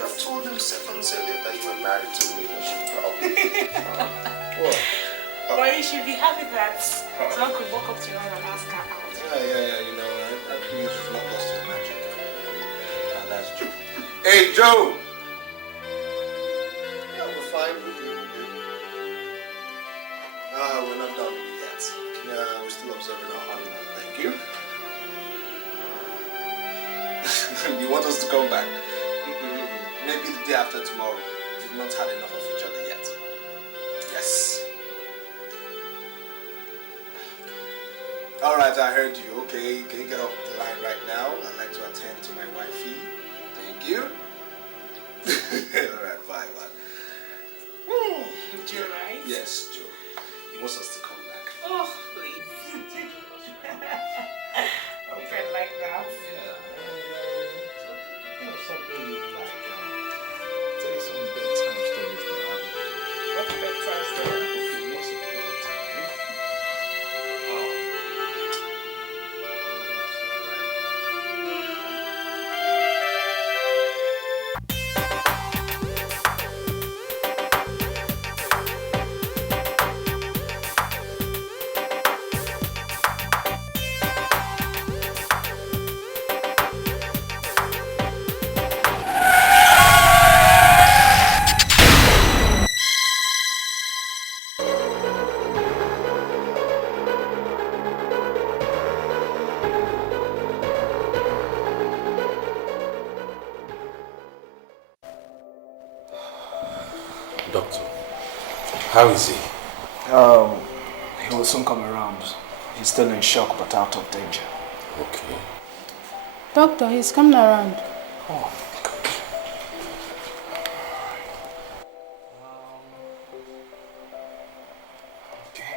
should have told him seconds earlier that you were married to me. What should problem? What? Well, you should be happy that someone could walk up to you and ask her out. Yeah, you know, that means you've not lost your magic. That's true. Hey, Joe! Yeah, we're fine. We're not done yet. Yeah, we're still observing our honeymoon. Thank you. You want us to come back? Maybe the day after tomorrow. We've not had enough of each other yet. Yes. Alright, I heard you. Okay, can you get off the line right now? I'd like to attend to my wifey. Thank you. Alright, bye. Joe, right? Yes, Joe. He wants us to come back. Oh, please. I think I like that. Yeah. Something you like. Tell you some bedtime stories that happen. What bedtime story? Okay, once upon a time. Doctor, how is he? He will soon come around. He's still in shock but out of danger. Okay. Doctor, he's coming around. Oh, good. Okay.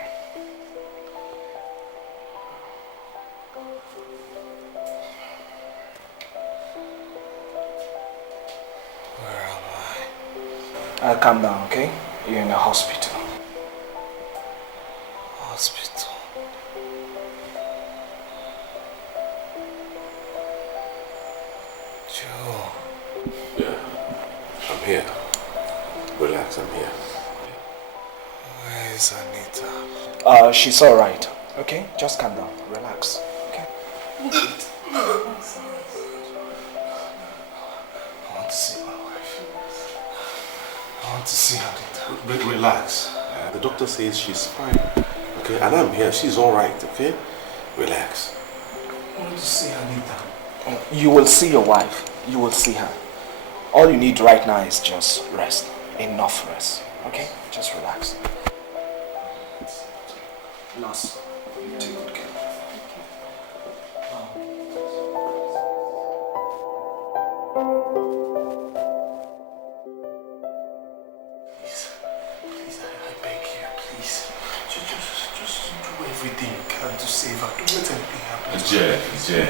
Where am I? Calm down, okay? You're in a hospital. Hospital. Joe. Yeah, I'm here. Relax, I'm here. Where is Anita? She's alright. Okay? Just calm down. Relax. Okay? I want to see my wife. I want to see Anita. Relax. The doctor says she's fine. Okay, and I'm here. She's alright, okay? Relax. I want to see Anita. You will see your wife. You will see her. All you need right now is just rest. Enough rest. Okay? Just relax. Nurse, take good care. Please, I beg you, please. Just do everything you can to save her. Don't let anything happen to her.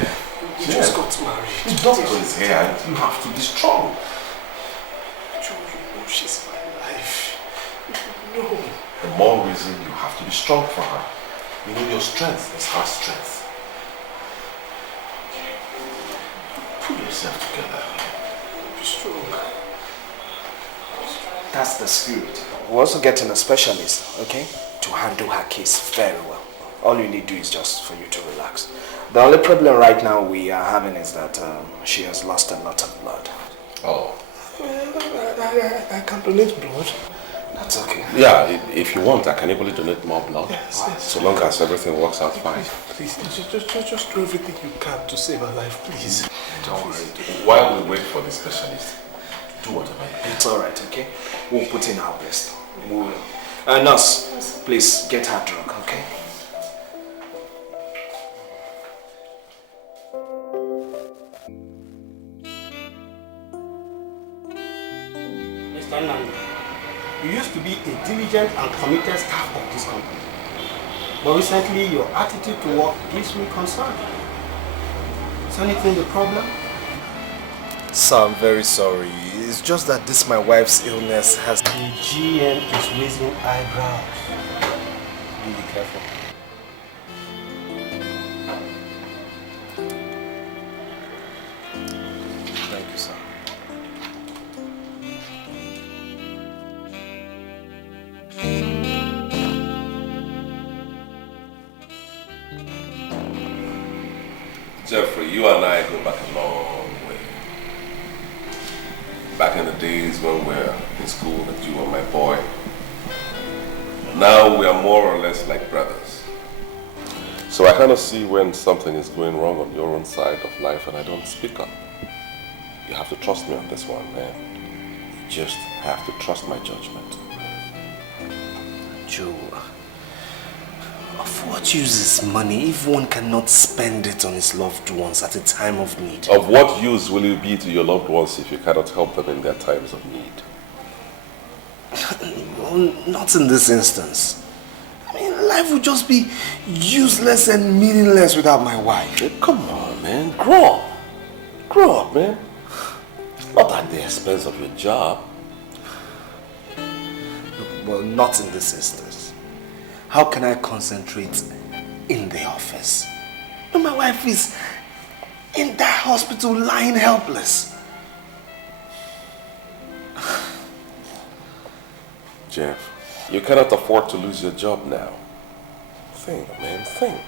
We just got married. The doctor is here and you have to be strong. Joe, you know she's my life. You know. The more reason you have to be strong for her. You know your strength is her strength. Pull yourself together. Be strong. That's the spirit. We're also getting a specialist, okay, to handle her case very well. All you need to do is just for you to relax. The only problem right now we are having is that she has lost a lot of blood. Oh. I can donate blood. That's okay. Yeah, if you want, I can able donate more blood. Yes. So long as everything works out fine. Please, just do everything you can to save her life, please. Don't worry. While we wait for the specialist, do whatever you can. It's alright, okay? We'll put in our best. We will. Nurse, please get her drug, okay? Mr. Nandi, you used to be a diligent and committed staff of this company. But recently, your attitude to work gives me concern. Is anything the problem? Sir, I'm very sorry. It's just that my wife's illness has... The GM is raising eyebrows. Be careful. Thank you, sir. Jeffrey, you and I go back a long way. Back in the days when we were in school and you were my boy. Now we are more or less like brothers. So I kind of see when something is going wrong on your own side of life and I don't speak up. You have to trust me on this one, man. You just have to trust my judgment. Joe, of what use is money if one cannot spend it on his loved ones at a time of need? Of what use will you be to your loved ones if you cannot help them in their times of need? Well, not in this instance. I mean, life would just be useless and meaningless without my wife. Hey, come on, man. Grow up. Grow up, man. Not at the expense of your job. Well, not in this instance. How can I concentrate in the office when my wife is in that hospital lying helpless? Jeff, you cannot afford to lose your job now. Think, man, think.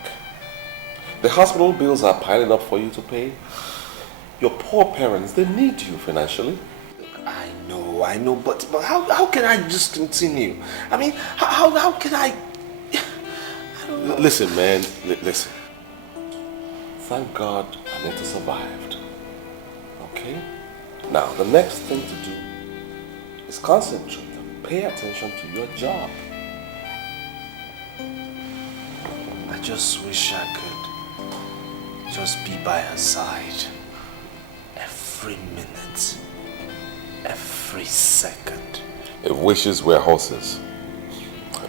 The hospital bills are piling up for you to pay. Your poor parents, they need you financially. I know, but how can I just continue? I mean, how can I don't know. Listen, man, listen. Thank God Anita survived. Okay? Now, the next thing to do is concentrate and pay attention to your job. I just wish I could just be by her side every minute, every second. If wishes were horses,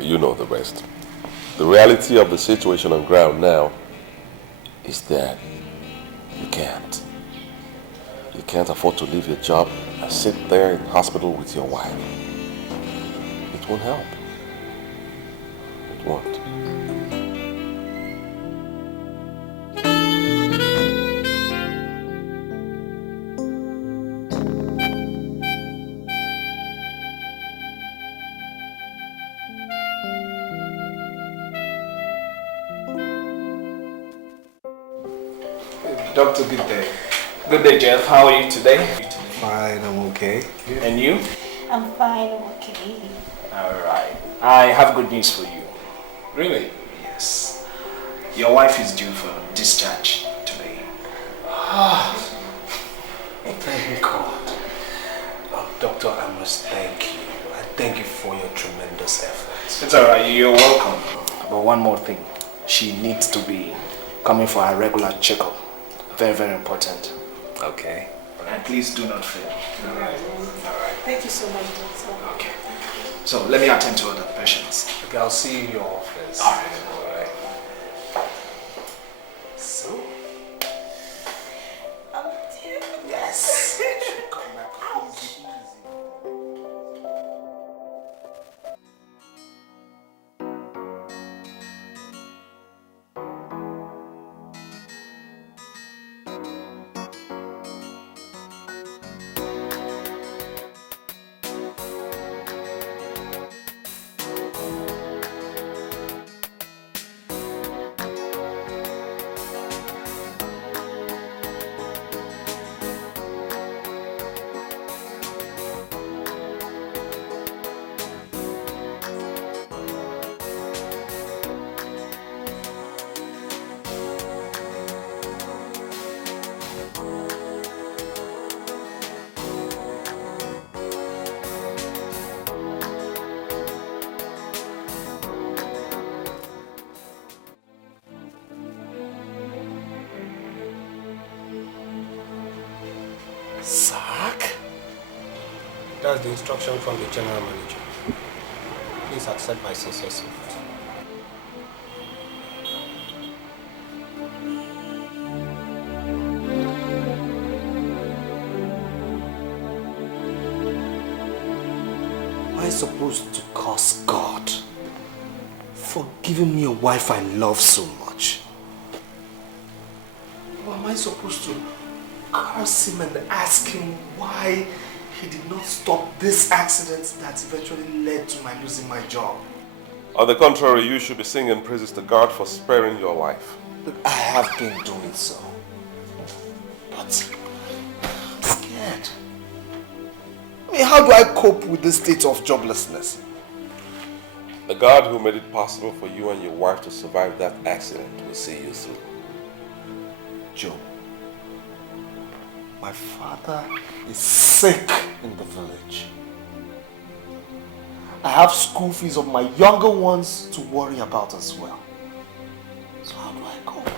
you know the rest. The reality of the situation on ground now is that you can't. You can't afford to leave your job and sit there in hospital with your wife. It won't help. It won't. Doctor, good day. Good day, Jeff. How are you today? Fine, I'm okay. And you? I'm fine, I'm okay. Alright. I have good news for you. Really? Yes. Your wife is due for discharge today. Thank God. Oh, Doctor, I must thank you. I thank you for your tremendous efforts. It's alright. You're welcome. But one more thing. She needs to be coming for her regular checkup. Very, very important. Okay. And please do not fail. Alright. Thank you so much, Doctor. Okay. So let me attend to other patients. Okay, I'll see you in your office. Alright. So? Dear. Yes. Come back. Easy. That's the instruction from the general manager. Please accept my sincere salute. Am I supposed to curse God for giving me a wife I love so much? Or am I supposed to curse him and ask him why he did not stop this accident that eventually led to my losing my job? On the contrary, you should be singing praises to God for sparing your life. Look, I have been doing so. But I'm scared. I mean, how do I cope with this state of joblessness? The God who made it possible for you and your wife to survive that accident will see you through. Joe, my father is sick in the village. I have school fees of my younger ones to worry about as well. So how do I cope?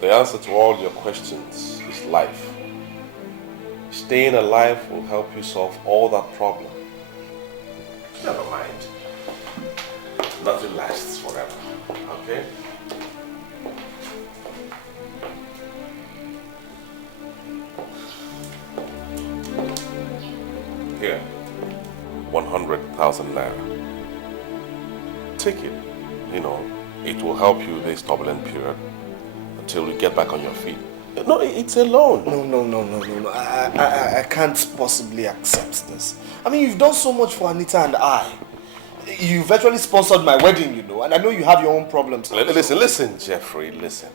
The answer to all your questions is life. Staying alive will help you solve all that problem. Never mind. Nothing lasts forever, okay? Here, 100,000 naira. Take it. You know, it will help you this turbulent period until you get back on your feet. No, it's a loan. No. I can't possibly accept this. I mean, you've done so much for Anita and I. You virtually sponsored my wedding, you know, and I know you have your own problems. Listen, Jeffrey, listen.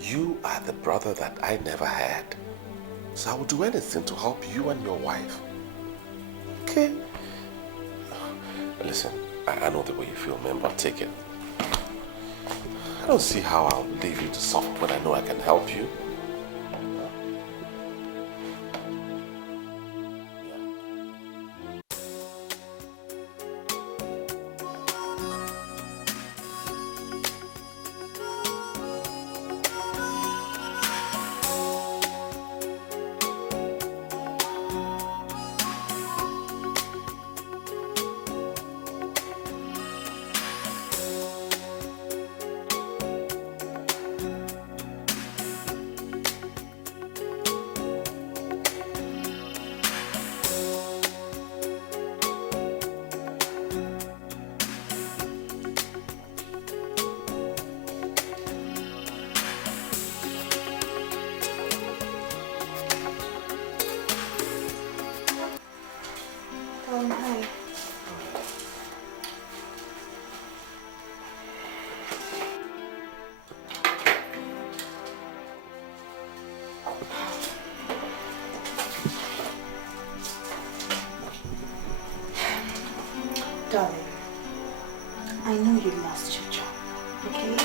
You are the brother that I never had. So I will do anything to help you and your wife. Okay? Listen, I know the way you feel, man, but take it. I don't see how I'll leave you to suffer when I know I can help you. Hi. Darling, I know you lost your job, okay?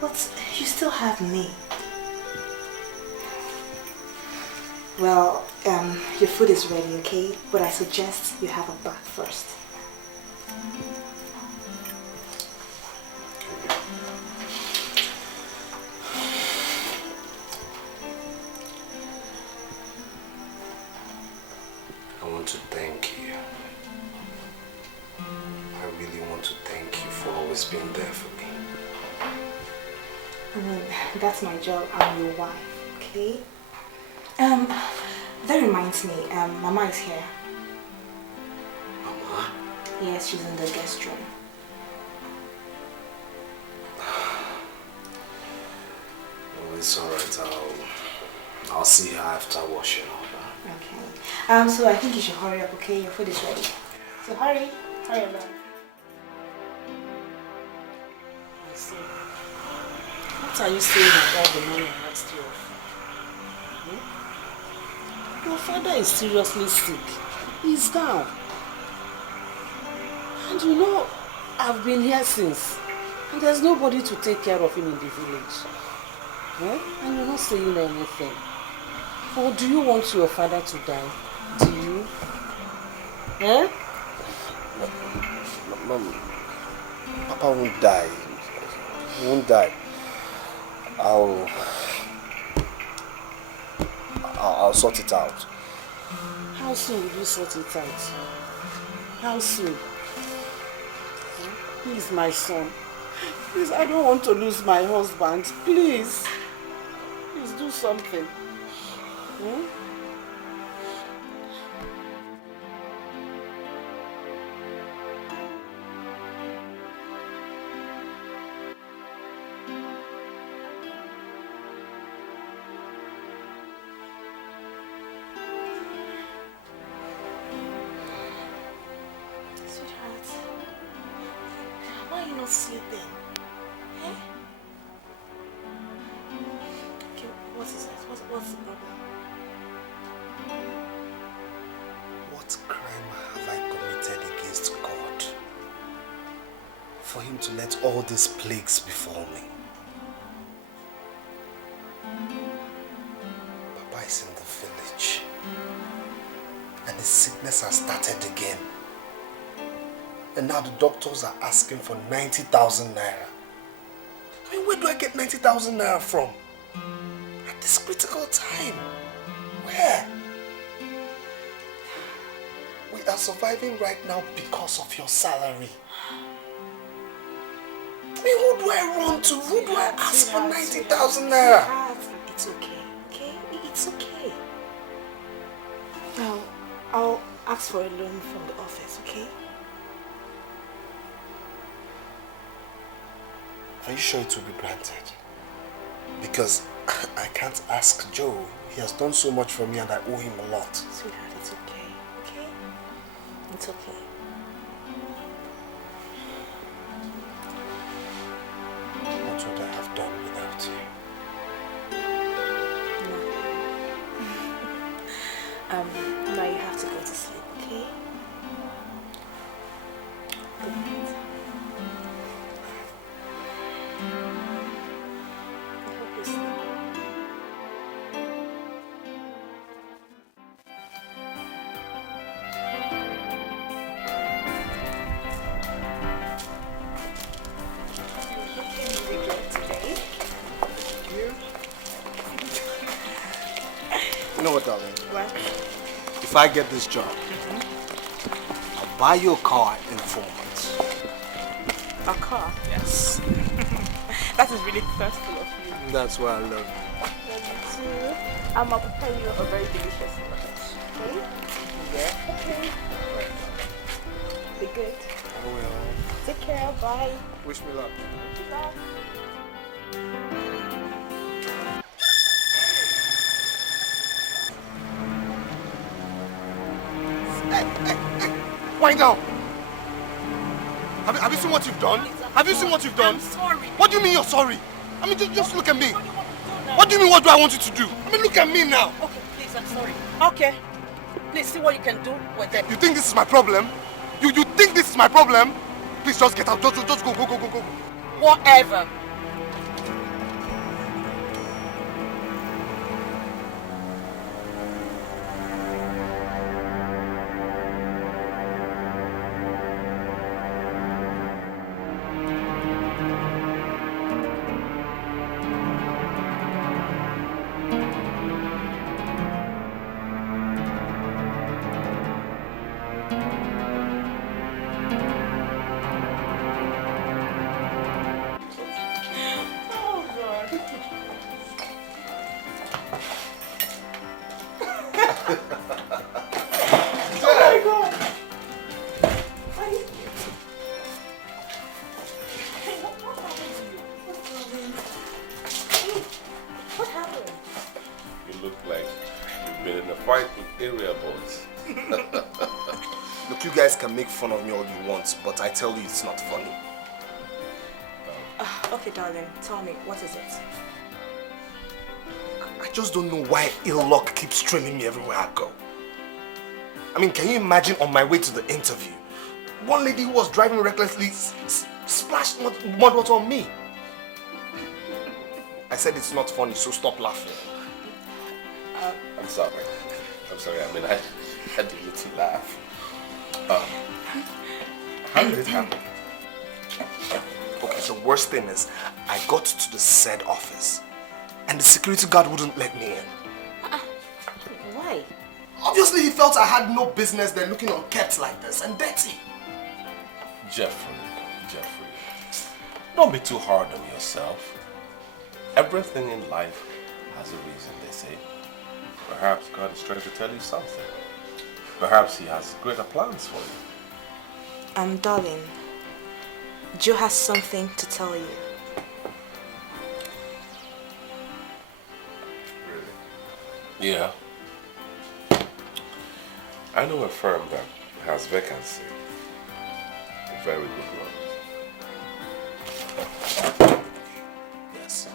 But you still have me. Well, your food is ready, okay? But I suggest you have a bath first. I want to thank you. I really want to thank you for always being there for me. I mean, that's my job. I'm your wife, okay? That reminds me, Mama is here. Mama? Yes, she's in the guest room. Well, it's alright. I'll see her after washing up. Okay. So I think you should hurry up, okay? Your food is ready. So hurry along. What are you saying about the money I asked you of? Your father is seriously sick. He's down. And you know, I've been here since. And there's nobody to take care of him in the village. And you're not saying anything. Or do you want your father to die? Do you? Mom, Papa won't die. He won't die. I'll sort it out. How soon will you sort it out? How soon? Please, my son. Please, I don't want to lose my husband. Please. Please do something. Why are you not sleeping? What is it? What's the problem? What crime have I committed against God for him to let all these plagues befall me? Papa is in the village and his sickness has started again. And now the doctors are asking for 90,000 naira. I mean, where do I get 90,000 naira from? At this critical time. Where? We are surviving right now because of your salary. I mean, who do I run to? Who do I ask for 90,000 naira? It's okay, okay? It's okay. Now, I'll ask for a loan from the office, okay? Are you sure it will be granted? Because I can't ask Joe. He has done so much for me and I owe him a lot. Sweetheart, it's okay, okay? It's okay. What would I have done without you? Now you have to go to sleep, okay? Good night. I hope you sleep. You know what, darling? What? If I get this job, I'll buy you a car in 4 months. A car? Yes. That is really thoughtful of you. That's why I love you. Love you too. I'm gonna prepare you a very delicious lunch. Okay? Yeah. Okay. Be good. I will. Take care. Bye. Wish me luck. Bye. Wind down! Have you seen what you've done? Have you seen what you've done? I'm sorry. What do you mean you're sorry? I mean, just look at me. What do you mean, what do I want you to do? I mean, look at me now. Okay, please, I'm sorry. Okay. Please see what you can do with them. You think this is my problem? You think this is my problem? Please just get out. Just go. Whatever. Can make fun of me all you want, but I tell you it's not funny. Okay, darling, tell me, what is it? I just don't know why ill luck keeps trailing me everywhere I go. I mean, can you imagine on my way to the interview, one lady who was driving recklessly splashed mud water on me. I said it's not funny, so stop laughing. I'm sorry. I mean, I had a little laugh. How did it happen? Okay, the worst thing is, I got to the said office and the security guard wouldn't let me in. Why? Obviously, he felt I had no business there looking unkempt like this and dirty. Jeffrey, don't be too hard on yourself. Everything in life has a reason, they say. Perhaps God is trying to tell you something. Perhaps he has greater plans for you. Darling, Joe has something to tell you. Really? Yeah. I know a firm that has vacancy. A very good one. Yes.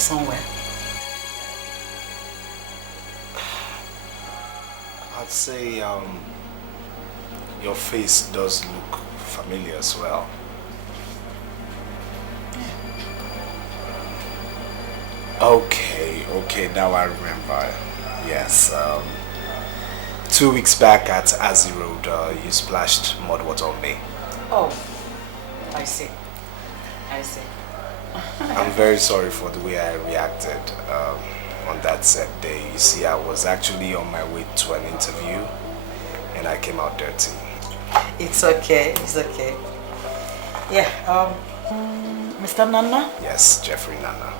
somewhere? I'd say your face does look familiar as well. Okay, now I remember. Yes, 2 weeks back at Azzy Road, you splashed mud water on me. Oh, I see. I'm very sorry for the way I reacted on that set day. You see, I was actually on my way to an interview and I came out dirty. It's okay. Yeah, Mr. Nana? Yes, Jeffrey Nana.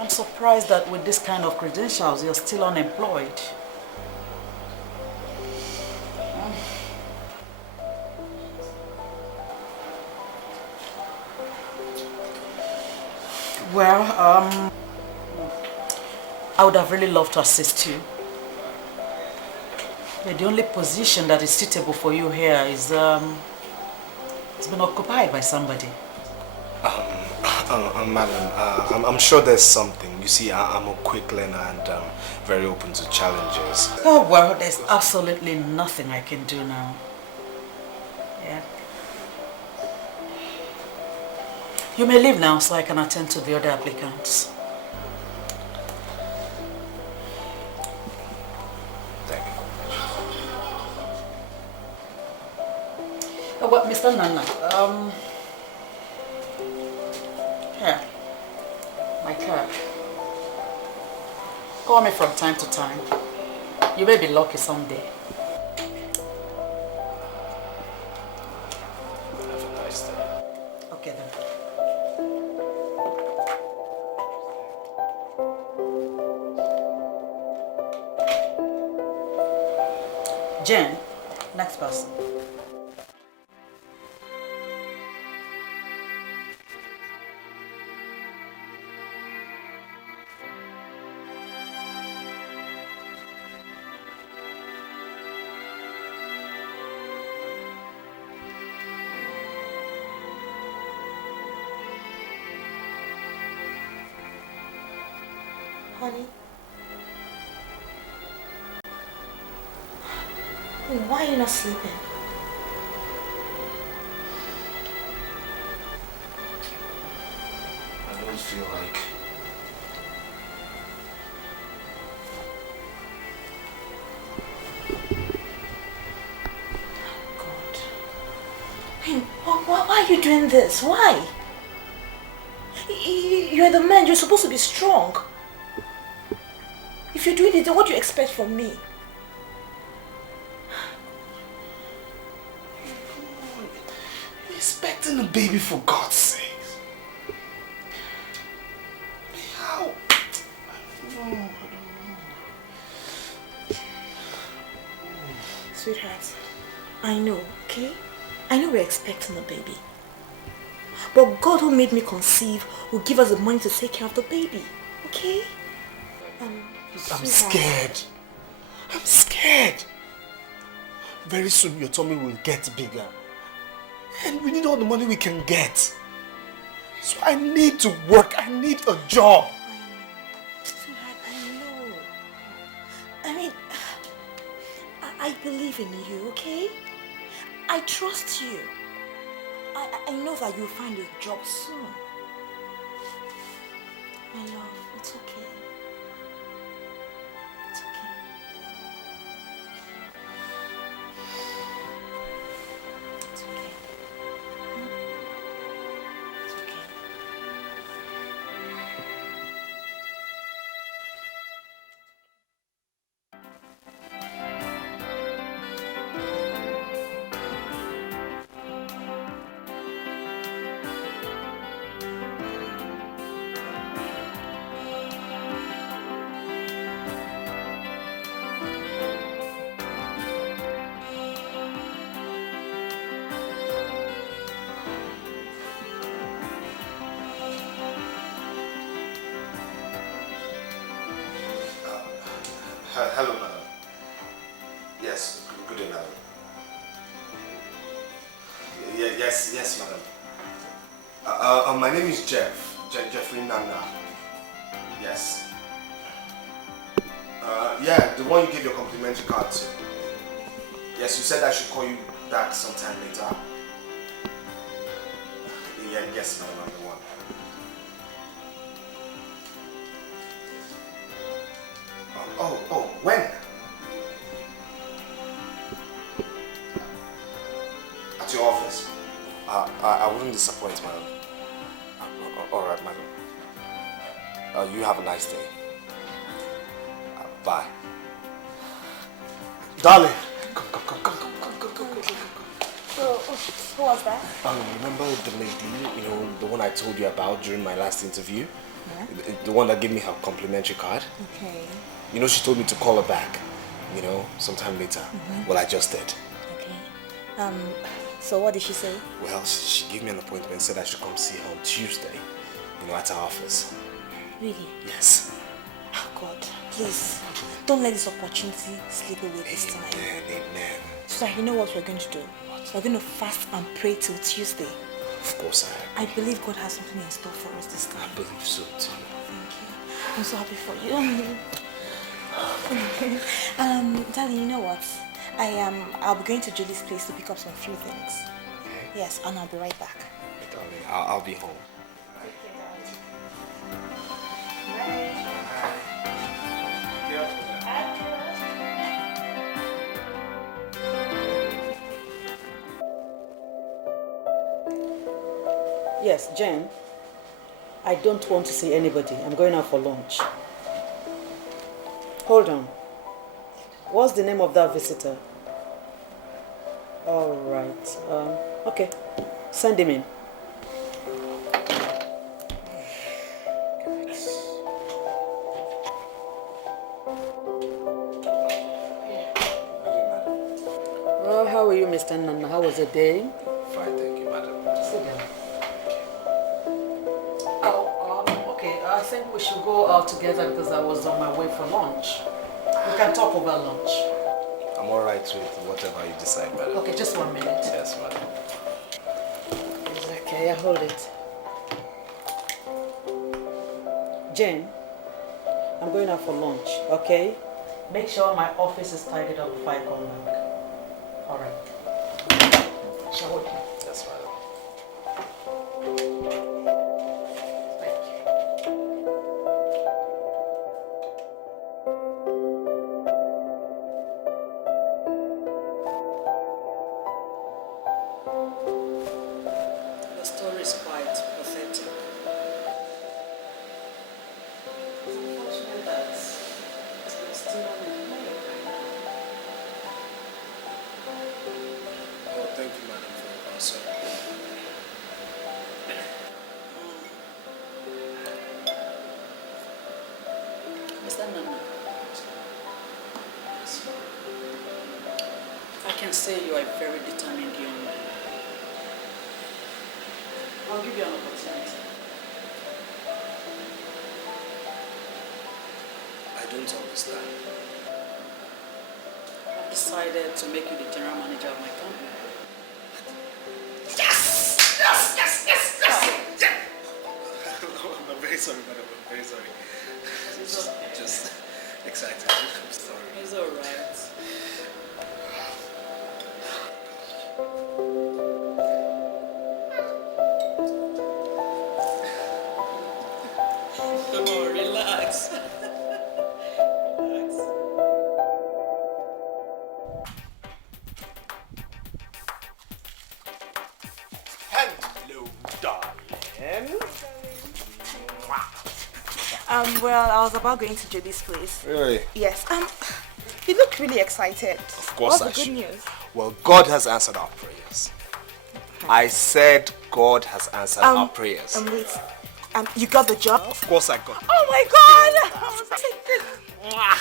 I'm surprised that with this kind of credentials, you're still unemployed. Well, I would have really loved to assist you. But the only position that is suitable for you here is it's been occupied by somebody. Madam, I'm sure there's something. You see, I'm a quick learner and very open to challenges. Oh, well, there's absolutely nothing I can do now. Yeah. You may leave now so I can attend to the other applicants. Thank you. Oh, well, Mr. Nana, here, my card. Call me from time to time. You may be lucky someday. Have a nice day. Okay then. Jen, next person. Honey. Why are you not sleeping? I don't feel like... God. Hey, why are you doing this? Why? You're the man. You're supposed to be strong. If you're doing it, then what do you expect from me? You're expecting a baby, for God's sake. How? I don't know. Sweetheart, I know, okay? I know we're expecting a baby. But God who made me conceive will give us the money to take care of the baby, okay? I'm scared. I'm scared. Very soon your tummy will get bigger. And we need all the money we can get. So I need to work. I need a job. I know. Sweetheart, I know. I mean, I believe in you, okay? I trust you. I know that you'll find a job soon. My love, it's okay. It's okay. It's okay. It's okay. Hello, madam. Yes, good day, madam. Yes, madam. My name is Jeffrey Nanga. Yes. Yeah, the one you gave your complimentary card to. Yes, you said I should call you back sometime later. Yeah, yes, madam, I'm the one. When? At your office? I wouldn't disappoint, madam. Alright, madam. You have a nice day. Bye. Darling! Come. Who was that? Remember the lady, the one I told you about during my last interview? Yeah. The one that gave me her complimentary card? Okay. She told me to call her back, sometime later. Well, I just did. Okay. So what did she say? Well, she gave me an appointment, said I should come see her on Tuesday, at her office. Really? Yes. Oh God, please, don't let this opportunity slip away this time. Amen. So you know what we're going to do? We're going to fast and pray till Tuesday. Of course I believe God has something in store for us this time. I believe so too. Thank you. I'm so happy for you. Darling, you know what? I'll be going to Julie's place to pick up some few things. Okay. Yes, and I'll be right back. Hey, darling, I'll be home. Yes, Jen. I don't want to see anybody. I'm going out for lunch. Hold on. What's the name of that visitor? All right. Okay. Send him in. Well, how are you, Mr. Nana? How was the day? Fine, thank you, madam. Sit down. Okay. I think we should go out together because I was on my way for lunch. We can talk over lunch. I'm all right with whatever you decide, madam. Okay, just 1 minute. Yes, madam. It's okay, I hold it. Jane, I'm going out for lunch, okay? Make sure my office is tidied up before I come back. All right. Shall we? Yes, madam. The story is quite pathetic. It's unfortunate that we're still in Oh, thank you, madam, for your concern. Mr. Nana, I can say you are a very determined young man. I'll give you an opportunity. I don't understand. I've decided to make you the general manager of my company. Yes! I'm very sorry, madam. I'm very sorry. Just excited. I'm sorry. It's all right. Come on, relax. Relax. Hello, darling. Well, I was about going to Julie's place. Really? Yes. You look really excited. Of course I What's the should. good news? Well, God has answered our prayers. I said God has answered our prayers. Wait. You got the job? Of course I got it. Oh my God!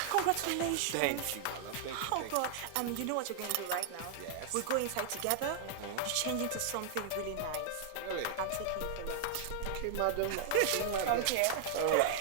Congratulations. Thank you, madam. Thank you. Oh God. You know what you're going to do right now? Yes. We go inside together. You change into something really nice. Really? I'm taking you for lunch. Okay, madam. Okay. All right.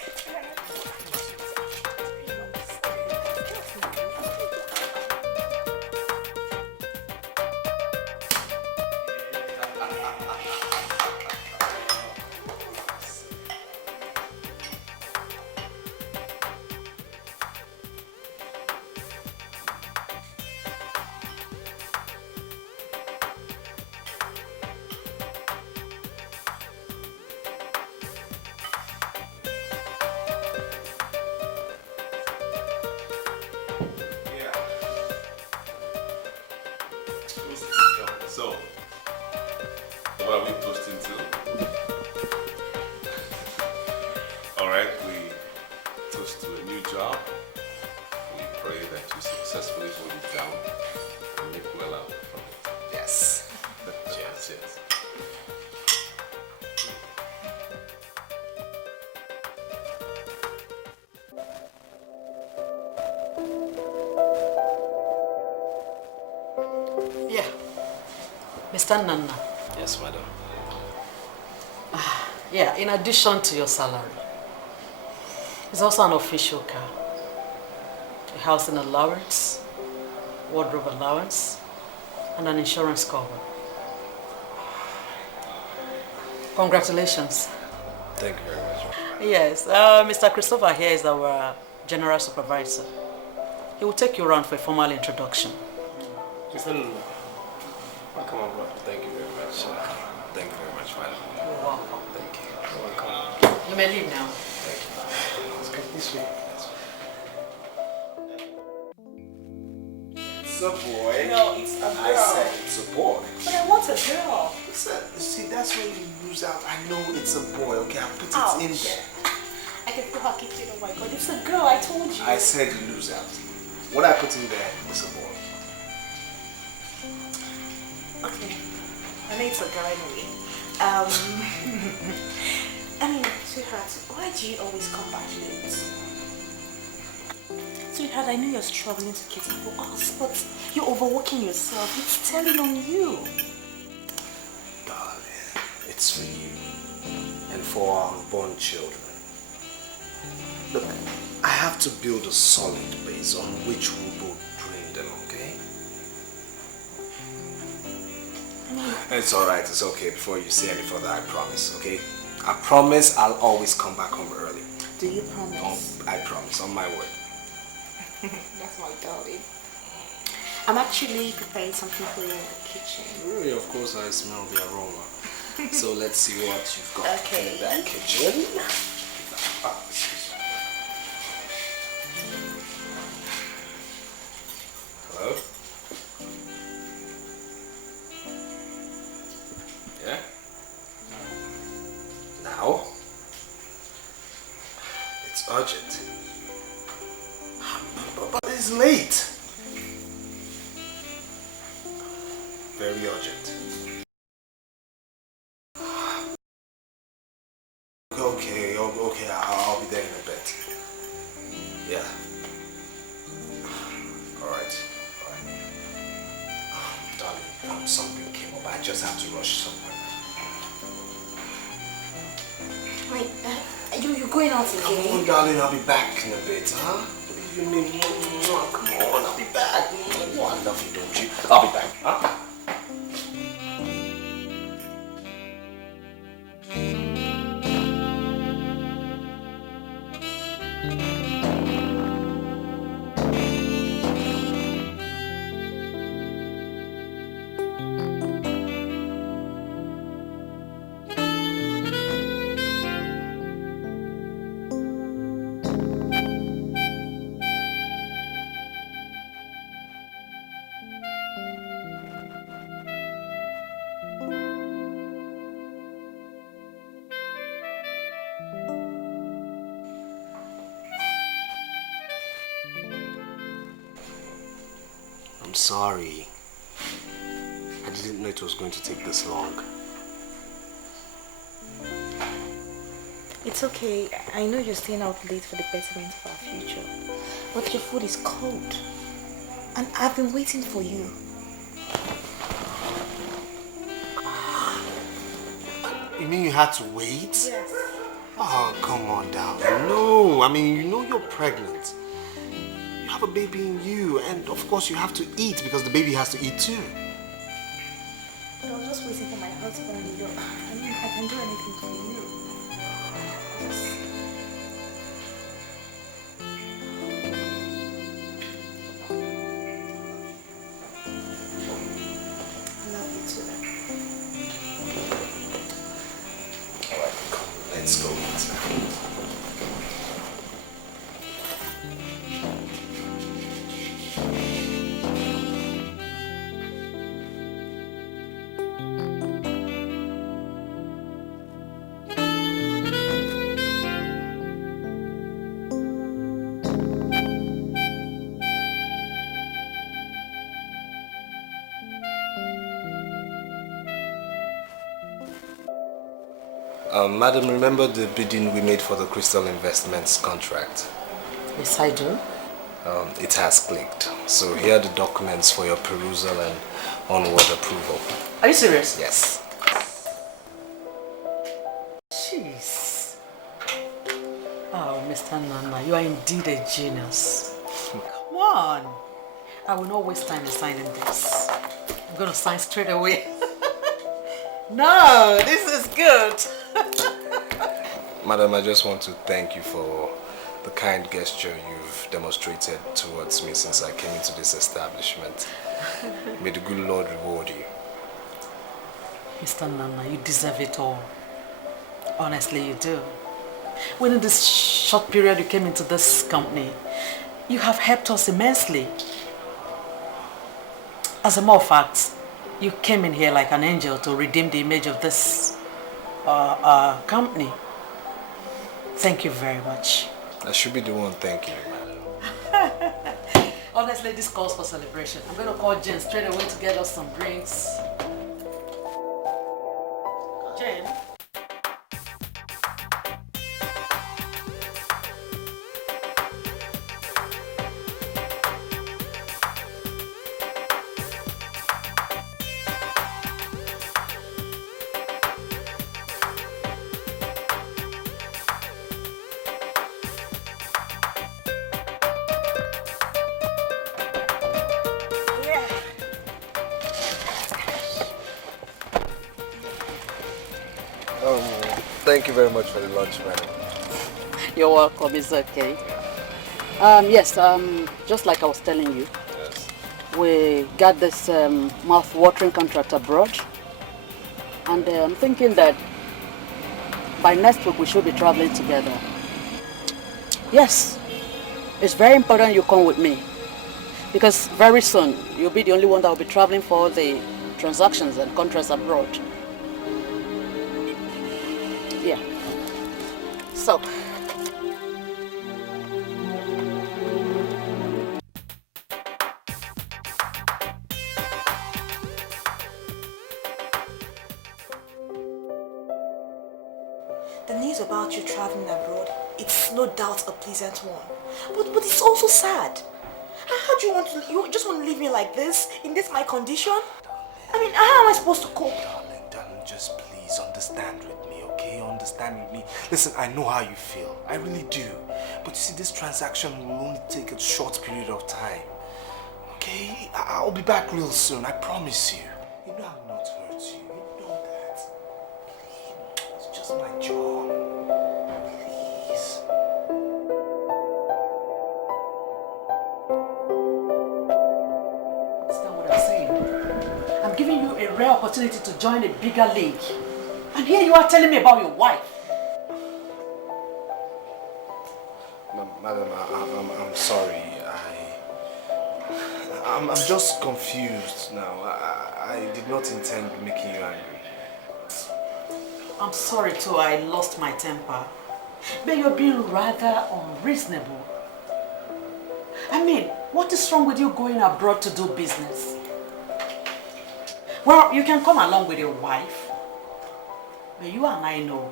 So, what are we toasting to? Alright, we toast to a new job. We pray that you successfully hold it down and make well out from it. Yes. Cheers, cheers. Yeah. Mr. Nana. Yes, madam. Yeah, in addition to your salary, it's also an official car. A housing allowance, wardrobe allowance, and an insurance cover. Congratulations. Thank you very much. Yes, Mr. Christopher here is our general supervisor. He will take you around for a formal introduction. Listen, welcome on board. Thank you very much. Thank you very much, madam. You're welcome. Thank you. You're welcome. You may leave now. Thank you. Let's go this way. It's a boy. No, it's a girl. I said it's a boy. But I want a girl. Listen, see, that's when you lose out. I know it's a boy, okay? I put it Ouch. in there. I can feel her kicking. Oh my god, it's a girl, I told you. I said you lose out. What I put in there is a boy. Okay. I know it's a girl anyway. I mean, sweetheart, why do you always come back late? Sweetheart, I know you're struggling to cater for us, but you're overworking yourself. It's telling on you. Darling, it's for you and for our unborn children. Look, I have to build a solid base on which we'll both train them, okay? It's alright, it's okay. Before you say any further, I promise, okay? I promise I'll always come back home early. Do you promise? I promise, on my word. That's my darling. I'm actually preparing something for you in the kitchen. Really, of course, I smell the aroma. So let's see what you've got Okay. in that kitchen. Ah, excuse me. Hello? Yeah? Now? It's urgent. But it's late. Very urgent. Okay, I'll be there in a bit. Yeah. Alright. Darling, something came up. I just have to rush somewhere. Wait, you're going out again? Come on, darling, I'll be back in a bit, huh? Believe in me. Come on, I'll be back. Oh, I love you, don't you? I'll be back, huh? I'm sorry. I didn't know it was going to take this long. It's okay. I know you're staying out late for the betterment of our future. But your food is cold. And I've been waiting for you. You mean you had to wait? Yes. Oh, come on, darling. No, I mean, you know you're pregnant. You have a baby in you, and of course you have to eat because the baby has to eat too. But I was just waiting for my husband. I mean, I can do anything for you. I love you too. Alright, come, let's go eat now. Madam, remember the bidding we made for the Crystal Investments contract? Yes, I do. It has clicked. So here are the documents for your perusal and onward approval. Are you serious? Yes. Jeez. Oh, Mr. Nana, you are indeed a genius. Come on. I will not waste time in signing this. I'm going to sign straight away. No, this is good. Madam, I just want to thank you for the kind gesture you've demonstrated towards me since I came into this establishment. May the good Lord reward you. Mr. Nana, you deserve it all. Honestly, you do. Within this short period you came into this company, you have helped us immensely. As a matter of fact, you came in here like an angel to redeem the image of this company. Thank you very much. I should be the one thanking you, madam. Honestly, this calls for celebration. I'm going to call Jen straight away to get us some drinks. Jen? Thank you very much for the lunch, madam. You're welcome, it's okay. Yes, just like I was telling you, Yes. we got this mouth-watering contract abroad. And I'm thinking that by next week we should be traveling together. Yes, it's very important you come with me. Because very soon, you'll be the only one that will be traveling for the transactions and contracts abroad. Yeah. So. The news about you traveling abroad, it's no doubt a pleasant one. But it's also sad. How do you just want to leave me like this? In this my condition? I mean, how am I supposed to cope? Darling, just please understand with me, okay? Understand with me. Listen, I know how you feel. I really do. But you see, this transaction will only take a short period of time. Okay? I'll be back real soon, I promise you. You know I'll not hurt you. You know that. Please, it's just my job. Please. Understand what I'm saying? I'm giving you a rare opportunity to join a bigger league. And here you are telling me about your wife. Madam, I'm sorry. I'm just confused now. I did not intend making you angry. I'm sorry too, I lost my temper. But you're being rather unreasonable. I mean, what is wrong with you going abroad to do business? Well, you can come along with your wife. But you and I know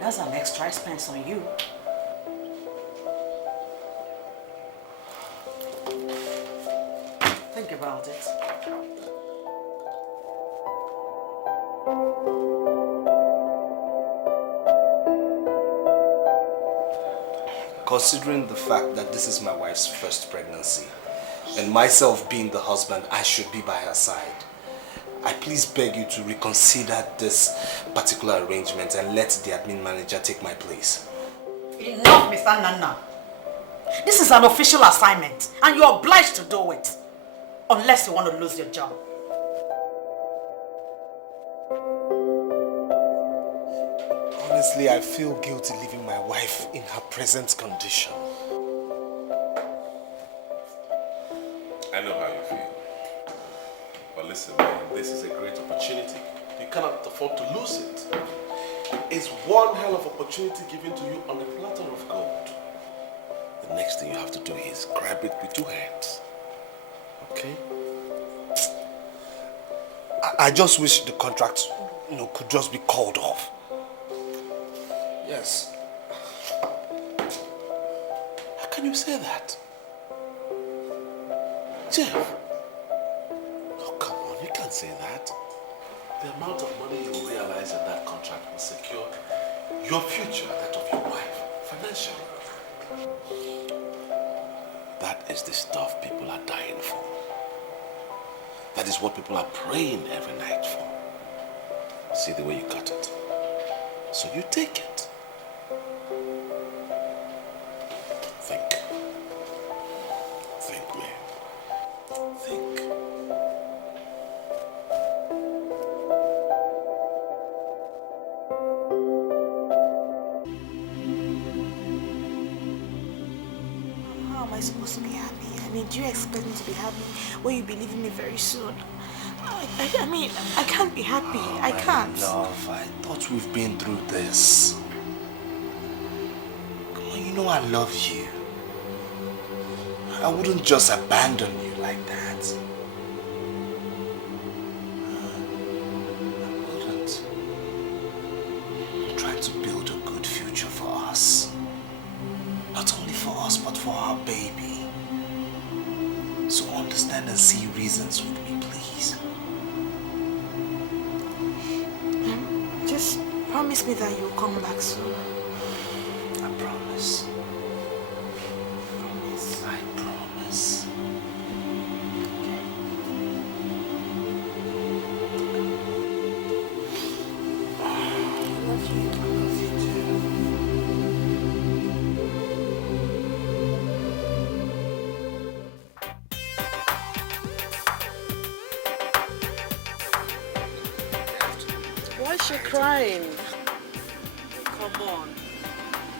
that's an extra expense on you. Think about it. Considering the fact that this is my wife's first pregnancy, and myself being the husband, I should be by her side. I please beg you to reconsider this particular arrangement and let the admin manager take my place. Enough, Mr. Nana. This is an official assignment and you're obliged to do it. Unless you want to lose your job. Honestly, I feel guilty leaving my wife in her present condition. I know how you feel. But listen, man, this is a great opportunity. You cannot afford to lose it. It's one hell of opportunity given to you on a platter of gold. The next thing you have to do is grab it with 2 hands. Okay? I just wish the contract, could just be called off. Yes. How can you say that? Jeff? Oh, come on, you can't say that. The amount of money you will realize in that contract will secure your future, that of your wife, financially. That is the stuff people are dying for. That is what people are praying every night for. See the way you got it. So you take it. Think. Think, man. Think. How am I supposed to be happy? I mean, do you expect me to be happy when you'll be leaving me very soon? I mean, I can't be happy. I can't. Love, I thought we've been through this. Come on, you know I love you. I wouldn't just abandon you like that. I wouldn't. I'm trying to build a good future for us. Not only for us, but for our baby. So understand and see reasons with me, please. Just promise me that you'll come back soon. I promise. I promise. I love you. I love you too. Why is she crying? Come on.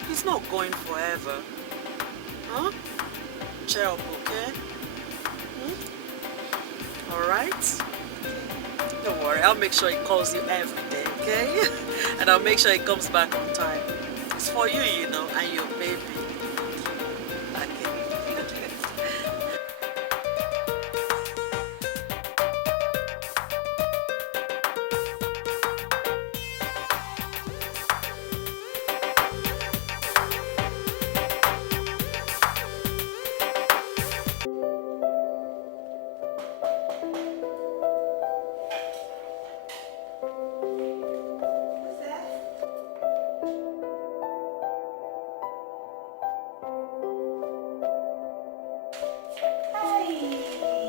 He's not going forever. Huh? Cheer up, okay? Alright? Don't worry, I'll make sure he calls you every day, okay? And I'll make sure he comes back on time. It's for you, you know, and your baby. Okay.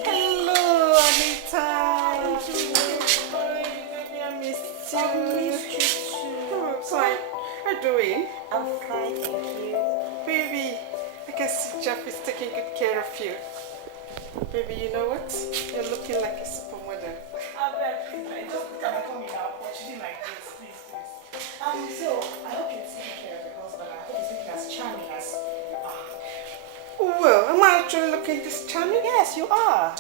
Hello, Anita. I missed you. Oh, fine. How you doing? I'm fine, thank you. Baby, I can see Jeff is taking good care of you. Baby, you know what? You're looking like a supermodel. I bet, please, I just can I come in now, but she didn't like this, please. So, I hope you're taking care of your husband. I hope he's looking as charming as you are. Well, am I actually looking this charming? Yes, you are.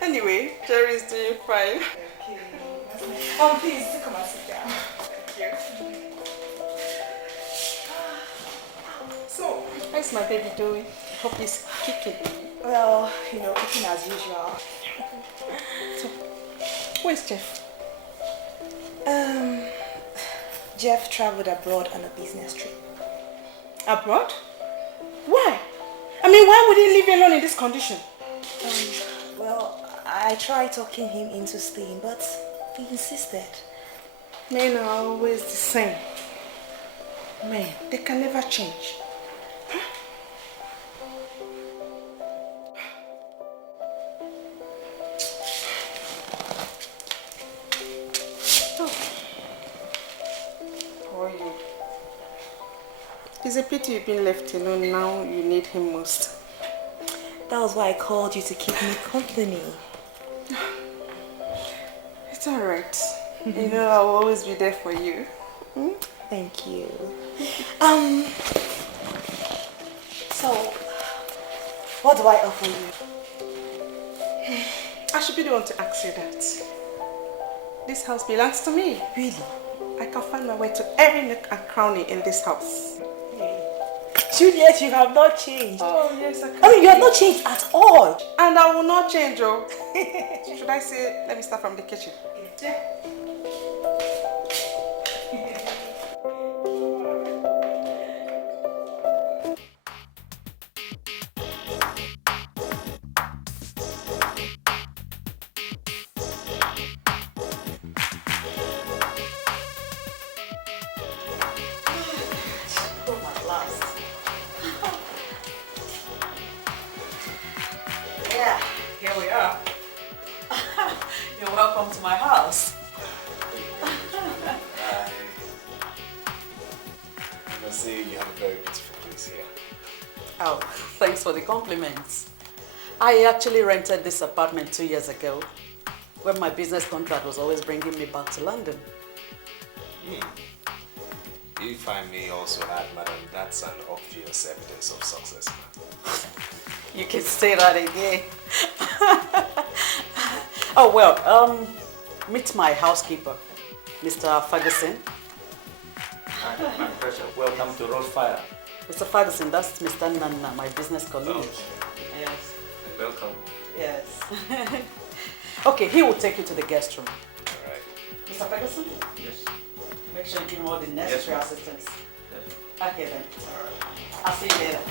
Anyway, Jerry is doing fine. Okay. Please, come and sit down. Thank you. So, how's my baby doing? I hope he's kicking. Well, you know, cooking as usual. So, where's Jeff? Jeff traveled abroad on a business trip. Abroad? Why? I mean, why would he leave you alone in this condition? Well, I tried talking him into staying, but he insisted. Men are always the same. Men, they can never change. Poor you. It's a pity you've been left alone. Now you need him most. That was why I called you, to keep me company. It's alright. You know I'll always be there for you. Thank you. So, what do I offer you? I should be the one to ask you that. This house belongs to me. Really? I can find my way to every nook and cranny in this house. Juliet, you have not changed. Oh, yes, I can. I mean, you have not changed at all. And I will not change, oh. Should I say, let me start from the kitchen? Yeah. welcome to my house. I must say you have a very beautiful place here. Oh, thanks for the compliments. I actually rented this apartment 2 years ago when my business contract was always bringing me back to London. If I may also add, madam, that's an obvious evidence of success. You can say that again. Oh, well, meet my housekeeper, Mr. Ferguson. My pleasure. Welcome to Roadfire. Mr. Ferguson, that's Mr. Nana, my business colleague. Okay. Yes. Welcome. Yes. Okay, he will take you to the guest room. All right. Mr. Ferguson? Yes. Make sure you give him all the necessary Yes, assistance. Yes. Okay then. All right. I'll see you later.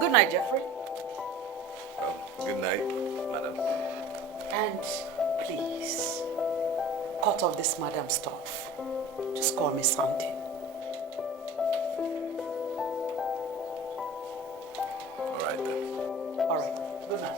Good night, Jeffrey. Good night, madam. And please, cut off this madam stuff. Just call me Sandy. All right then. All right. Good night.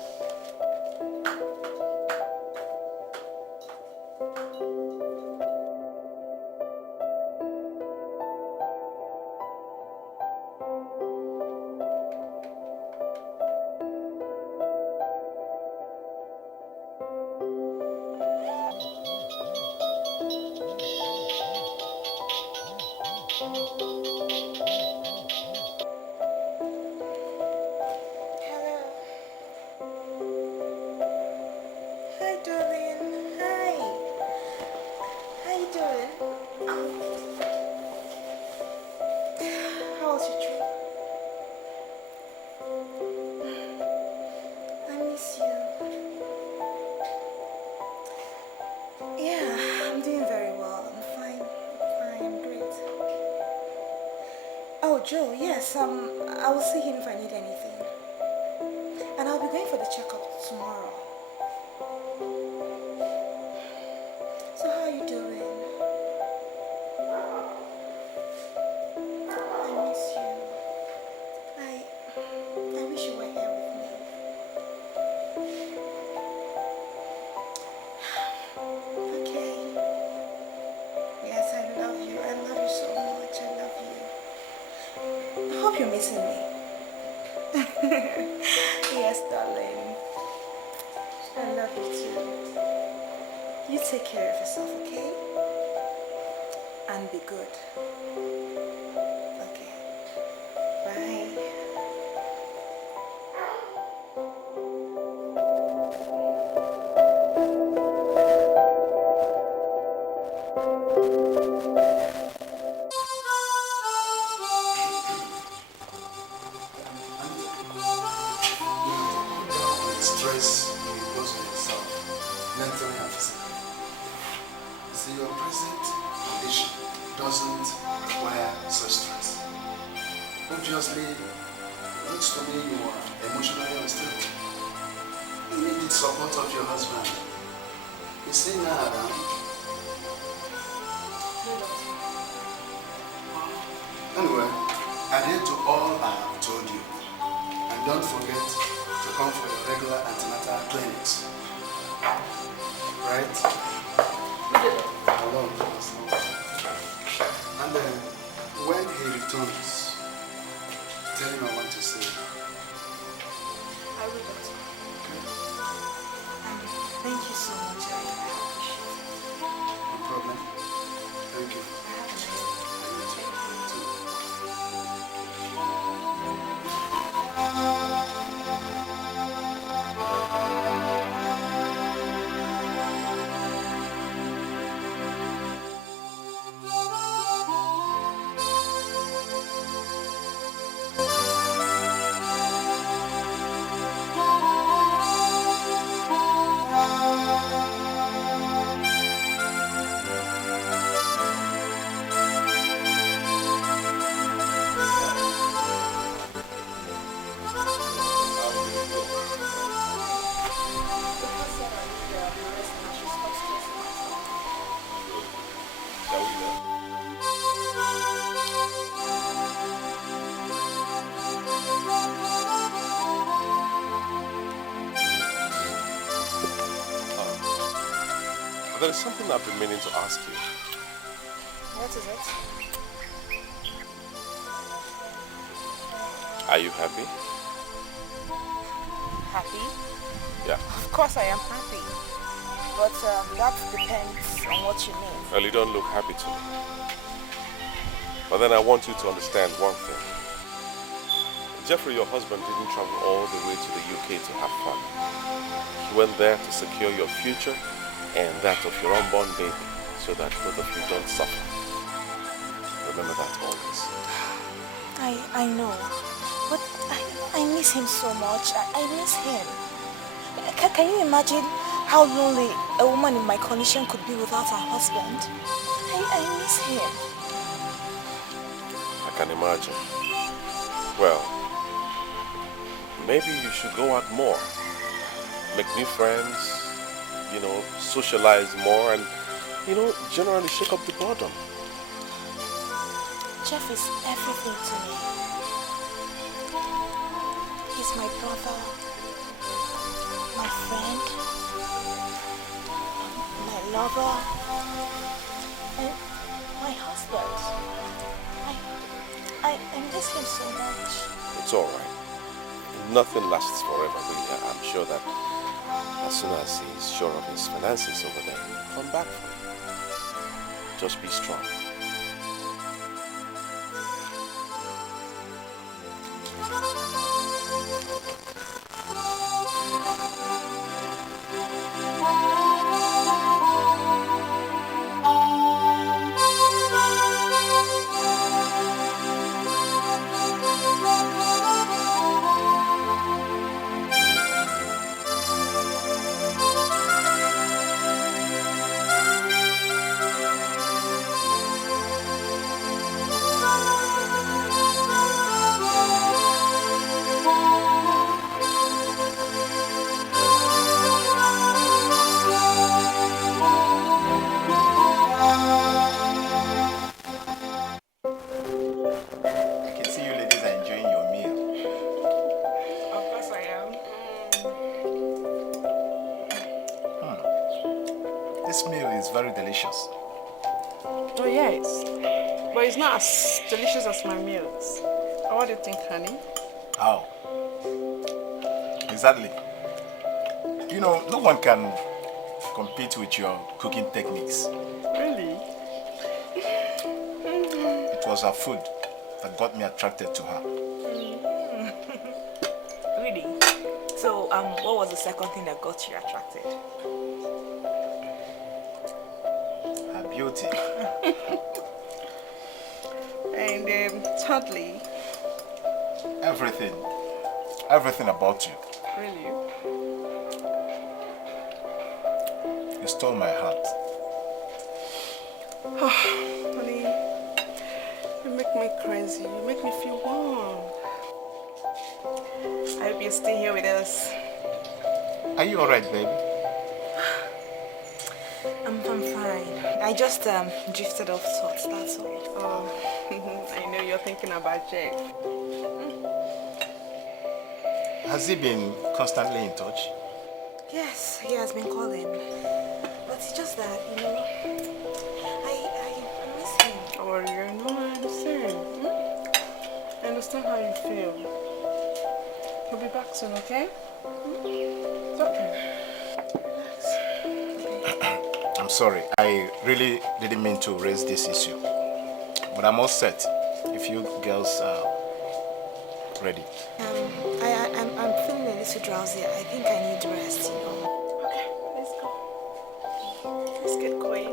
Joe, yes, I will see him if I need anything. And I'll be going for the checkup tomorrow. So how are you doing? I miss you. I wish you were here with me. Okay. Yes, I love you. I love you so much. I love you. I hope you're missing me. Yes, darling. I love you too. You take care of yourself, okay? And be good. Okay. Bye. Stress goes on yourself, mentally and physically. You see, your present condition doesn't require such stress. Obviously, it looks to me you are emotionally unstable. You need the support of your husband. You see now around. Anyway, adhere to all I have told you. And don't forget to come for your regular antenatal clinics. Right? Hello. And then, when he returns, tell him I want to see him. I will, doctor. Thank you so much. I appreciate it. No problem. Thank you. There is something I've been meaning to ask you. What is it? Are you happy? Happy? Yeah. Of course I am happy. But that depends on what you mean. Well, you don't look happy to me. But then I want you to understand one thing. Jeffrey, your husband, didn't travel all the way to the UK to have fun. He went there to secure your future and that of your unborn baby, so that both of you don't suffer. Remember that always. I know, but I miss him so much. I miss him. Can you imagine how lonely a woman in my condition could be without her husband? I miss him. I can imagine. Well, maybe you should go out more, make new friends, socialize more and, generally shake up the boredom. Jeff is everything to me. He's my brother, my friend, my lover, and my husband. I miss him so much. It's all right. Nothing lasts forever, really. I'm sure that as soon as he's sure of his finances over there, he'll come back for you. Just be strong. This meal is very delicious. Oh yes, but it's not as delicious as my meals. What do you think, honey? How? Exactly. You know, no one can compete with your cooking techniques. Really? It was her food that got me attracted to her. Really? So, what was the second thing that got you attracted? Her beauty. And thirdly? Everything. Everything about you. Really? You stole my heart. Honey, you make me crazy. You make me feel warm. I hope you stay here with us. Are you alright, baby? I'm fine. I just drifted off thoughts, that's all. Oh, I know you're thinking about Jeff. Has he been constantly in touch? Yes, he has been calling. But it's just that, you know, I miss him. Oh, you know, I understand. I understand how you feel. He'll be back soon, okay? It's okay. I'm sorry. I really didn't mean to raise this issue. But I'm all set if you girls are ready. I'm feeling a little drowsy. I think I need rest, you know. Okay, let's go. Let's get going.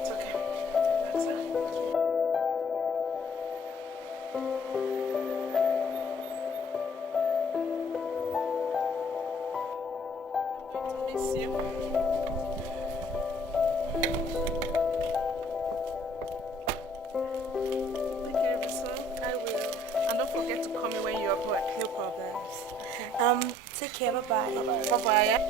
It's okay. That's it. I miss you. Take care of yourself. I will. And don't forget to call me when you're bored. No problems. Take care. Bye-bye. Bye-bye. Yeah?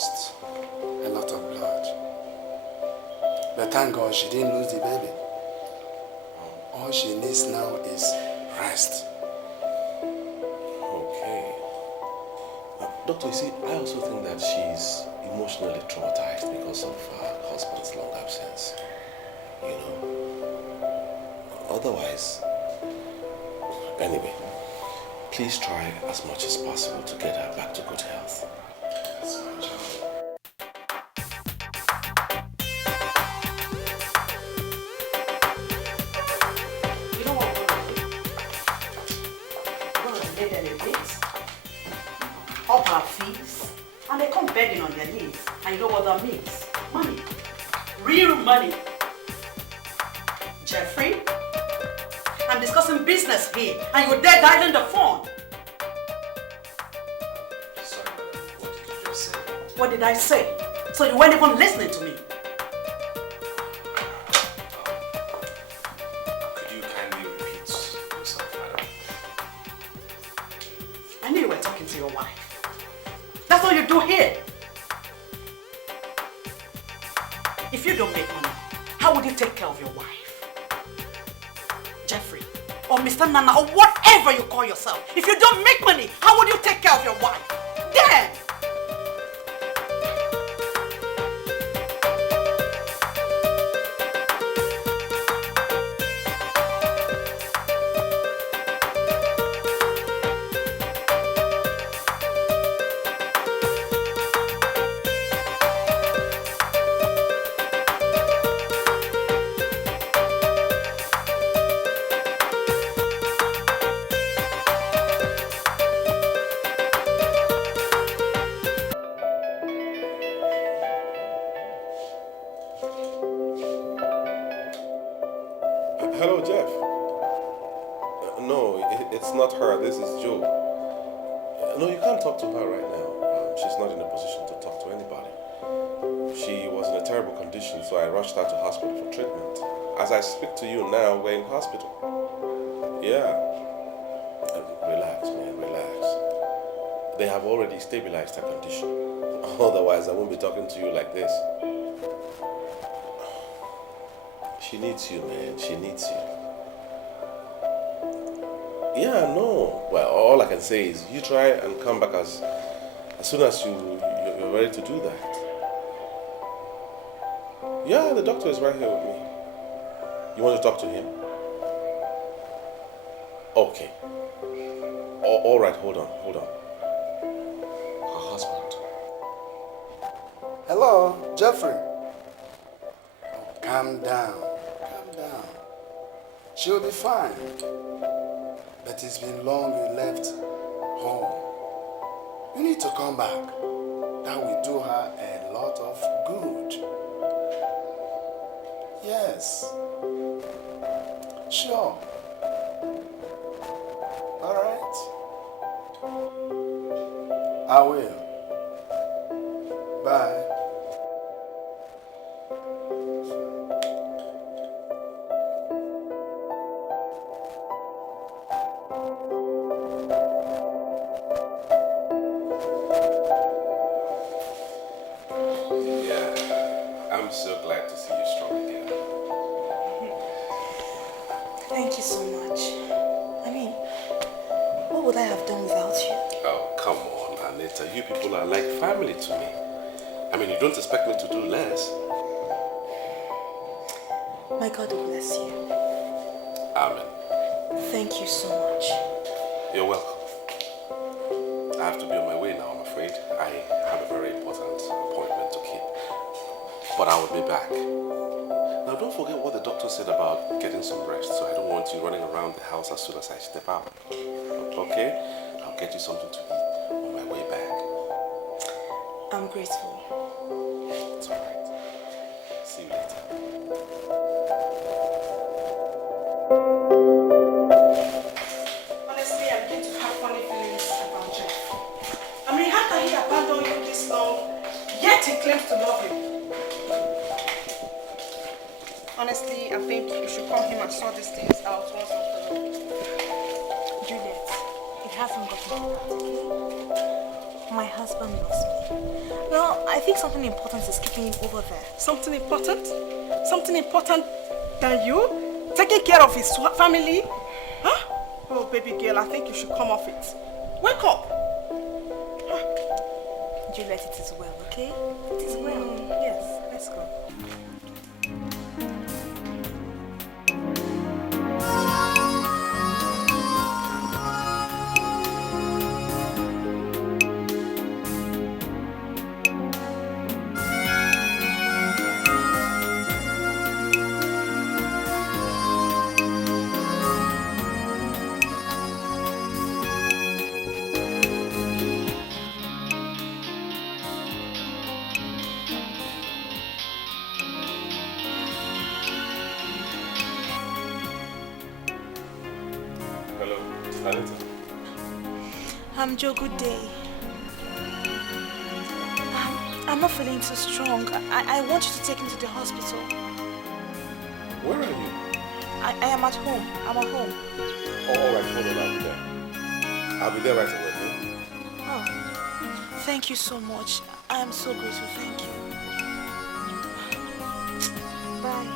lost a lot of blood. But thank God she didn't lose the baby. All she needs now is rest. Okay. Doctor, you see, I also think that she's emotionally traumatized because of her husband's long absence. You know? Otherwise, anyway, please try as much as possible to get her back to good health. That's my job. You know what we're going to do? We're going to lay them a bit, up our fees, and they come begging on their knees. And you know what that means? Money. Real money. Jeffrey, I'm discussing business here, and you're there dialing the phone. Sorry, what did you just say? What did I say? So you weren't even listening to me. Could you kindly repeat yourself, madam? I knew you were talking to your wife. That's all you do here. If you don't make money, how would you take care of your wife? Jeffrey, or Mr. Nana, or whatever you call yourself. If you don't make money, how would you take care of your wife? Then! Hello, Jeff. No, it's not her. This is Joe. No, you can't talk to her right now. She's not in a position to talk to anybody. She was in a terrible condition, so I rushed her to hospital for treatment. As I speak to you now, we're in hospital. Yeah. Relax, man, relax. They have already stabilized her condition. Otherwise, I won't be talking to you like this. She needs you, man. She needs you. Yeah, no. Well, all I can say is you try and come back as soon as you're ready to do that. Yeah, the doctor is right here with me. You want to talk to him? Okay. All right, hold on. Her husband. Hello, Jeffrey. Oh, calm down. She'll be fine. But it's been long you left home. You need to come back. That will do her a lot of good. Yes. Sure. All right. I will. Bye. I'm so glad to see you strong again. Thank you so much. I mean, what would I have done without you? Oh, come on, Anita. You people are like family to me. I mean, you don't expect me to do less. My God will bless you. Amen. Thank you so much. You're welcome. I have to be on my way now, I'm afraid. I have a very important appointment to keep. But I will be back. Now, don't forget what the doctor said about getting some rest, so I don't want you running around the house as soon as I step out. Okay? I'll get you something to eat on my way back. I'm grateful. It's all right. See you later. Honestly, I begin to have funny feelings about Jeff. I mean, how can he abandon you this long, yet he claims to love you? Honestly, I think you should come him and sort these things out once and for all. Juliet, it hasn't gotten to that, okay? My husband loves me. Well, I think something important is keeping him over there. Something important? Something important than you? Taking care of his family? Huh? Oh, baby girl, I think you should come off it. Wake up! Juliet, it is well, okay? It is well. Yes, let's go. Joe, good day. I'm not feeling too strong. I want you to take me to the hospital. Where are you? I am at home. I'm at home. Oh, all right, hold on, I'll be there. I'll be there right away. Okay? Oh, thank you so much. I am so grateful. Thank you. Bye.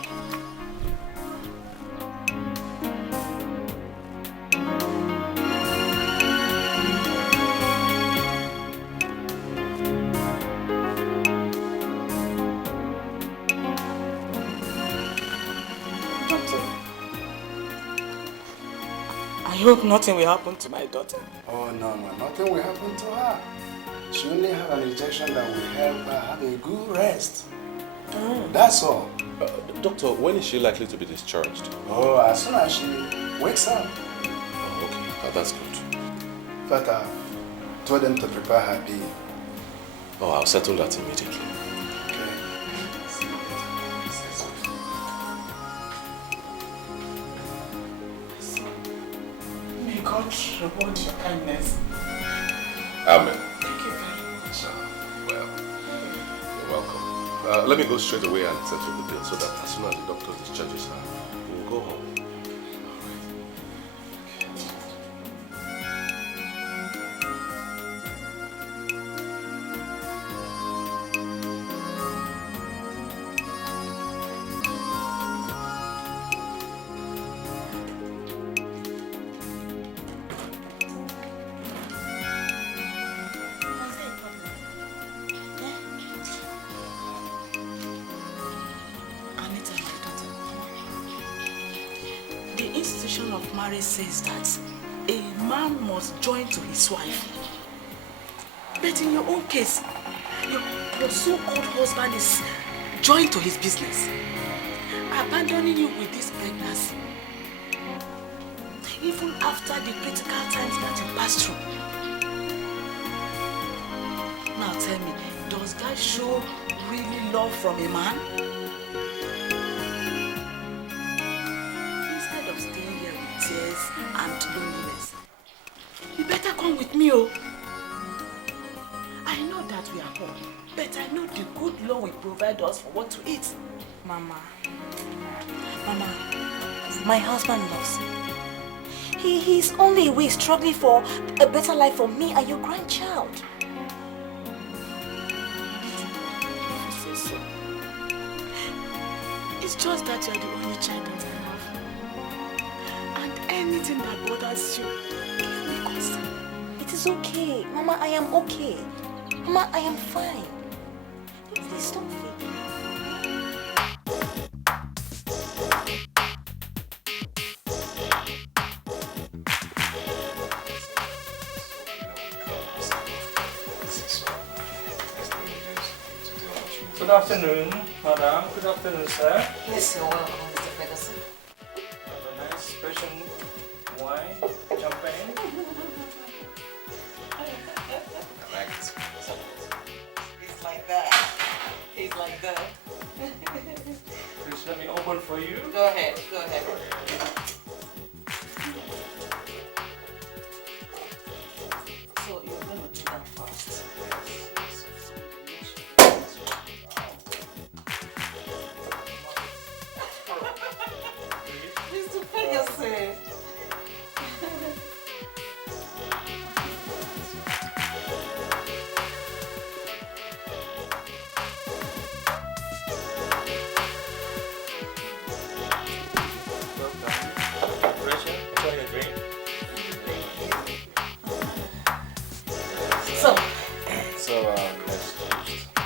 I hope nothing will happen to my daughter. Oh no, nothing will happen to her. She only have an injection that will help her have a good rest. That's all. Doctor, when is she likely to be discharged? Oh, as soon as she wakes up. Oh, okay. That's good. But told them to prepare her being. Oh, I'll settle that immediately. God reward your kindness. Amen. Thank you very much. Well, you're welcome. Let me go straight away and settle the bill so that as soon as the doctor discharges her, we'll go home. Says that a man must join to his wife. But in your own case, your so-called husband is joined to his business, abandoning you with this pregnancy. Even after the critical times that you passed through. Now tell me, does that show really love from a man? Tears and loneliness. You better come with me, oh. I know that we are poor, but I know the good Lord will provide us for what to eat. Mama, my husband loves me. He's only away struggling for a better life for me and your grandchild. It's just that you're the only child that I have. Anything that bothers you, give me concern. It is okay. Mama, I am okay. Mama, I am fine. Please don't feel me. Good afternoon, madam. Good afternoon, sir. Yes, you're welcome, Mr. Ferguson. Have a nice special wine, champagne. I like this. He's like that. He's like that. Please let me open for you. Go ahead, go ahead. So you're going to do that first. Mr. Ferguson.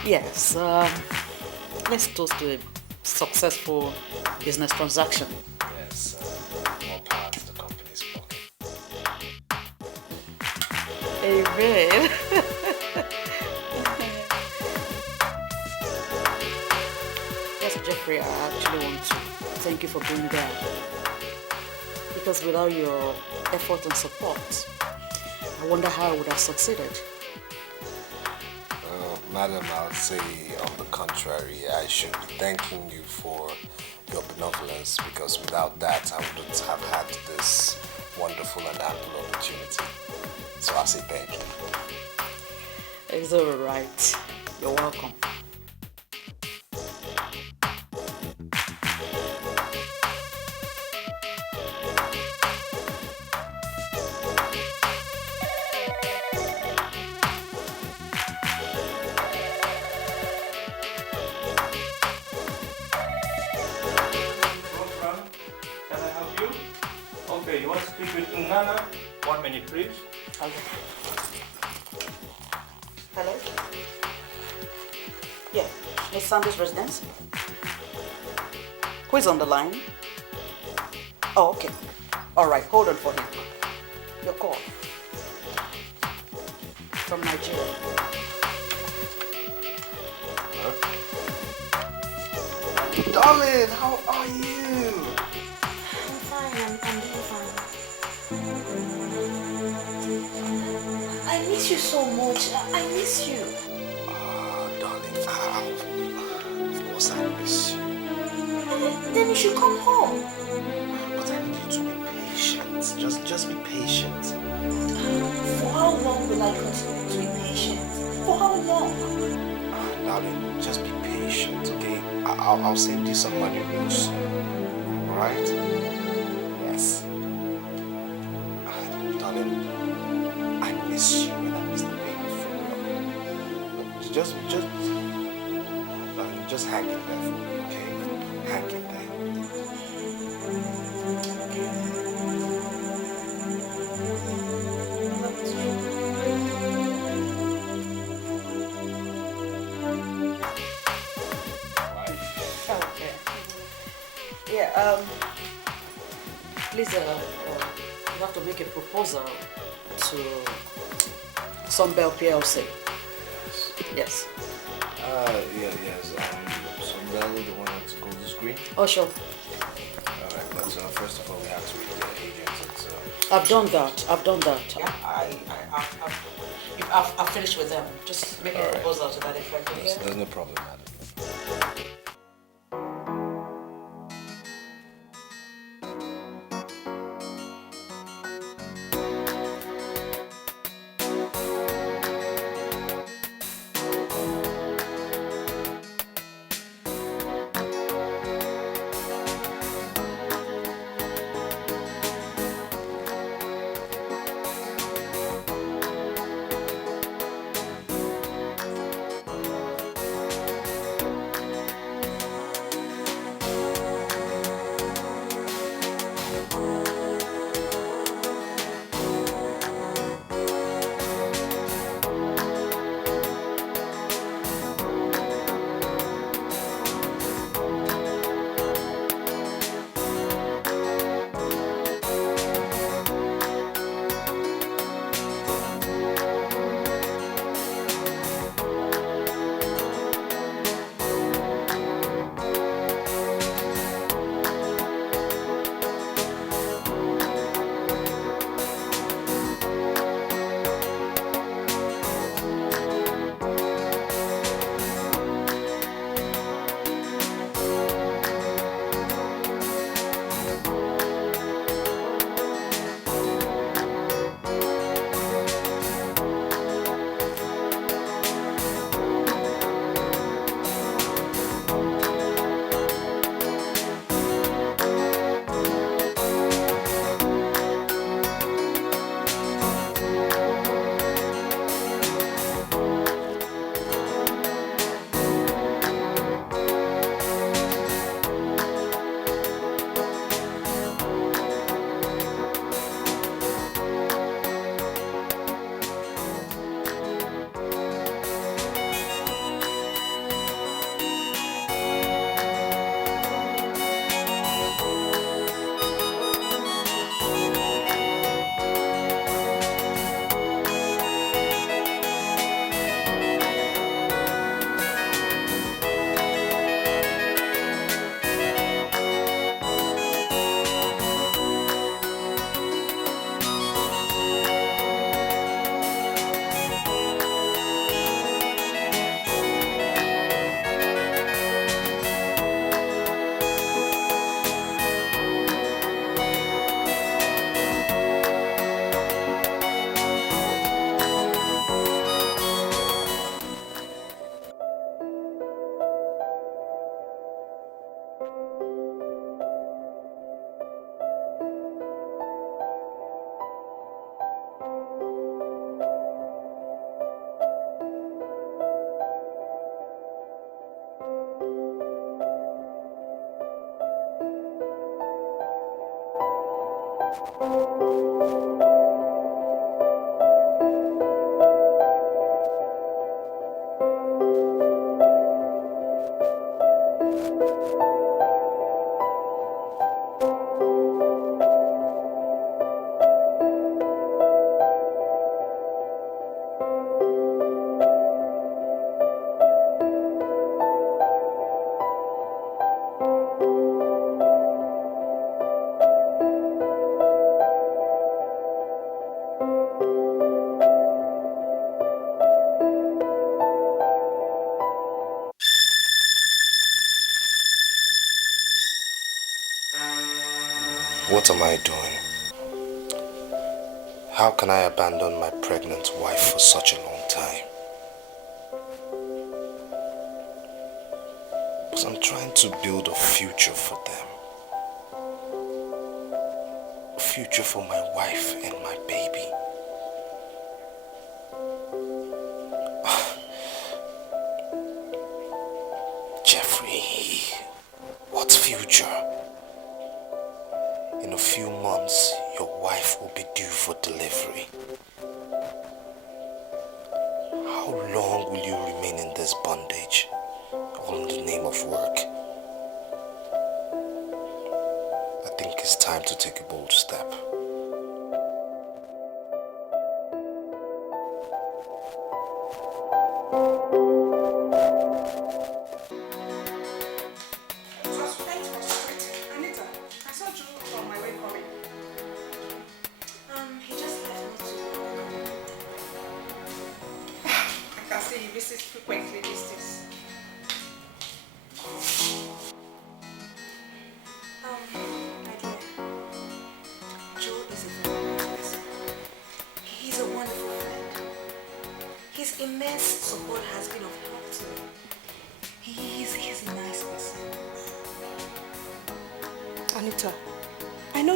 Yes, let's toast to a successful business transaction. Yes, more power to the company's pocket. Amen. Yes, Jeffrey, I actually want to thank you for being there. Because without your effort and support, I wonder how I would have succeeded. Madam, I would say on the contrary, I should be thanking you for your benevolence, because without that, I wouldn't have had this wonderful and ample opportunity. So I say thank you. It's all right. You're welcome. Okay, you want to speak with Nana? 1 minute, please. Okay. Hello? Yeah, Miss Sanders' residence. Who is on the line? Oh, okay. All right, hold on for him. Your call. From Nigeria. Huh? Darling, how are you? I'm fine, I'm doing fine. I miss you so much. I miss you. Darling, of course I miss you. Then you should come home. But I need you to be patient. Just be patient. For how long will I continue to be patient? For how long? Darling, just be patient, okay? I'll send you some money real soon. Alright? Yes. Darling, I miss you and I miss the baby for real. Just hang it there for me, okay? Hang it there. Okay. Yeah, please, you have to make a proposal to Sunbelt PLC. Yes. Yes. So that was the one that's go to screen? Oh, sure. Alright, but first of all, we have to read the agent. I've done that. Yeah, I've finished with them. Just make a proposal to that effect, okay? There's no problem, madam. What am I doing? How can I abandon my pregnant wife for such a long time? Because I'm trying to build a future for them. A future for my wife and my baby. Jeffrey, what future? In a few months, your wife will be due for delivery. How long will you remain in this bondage, all in the name of work? I think it's time to take a bold step.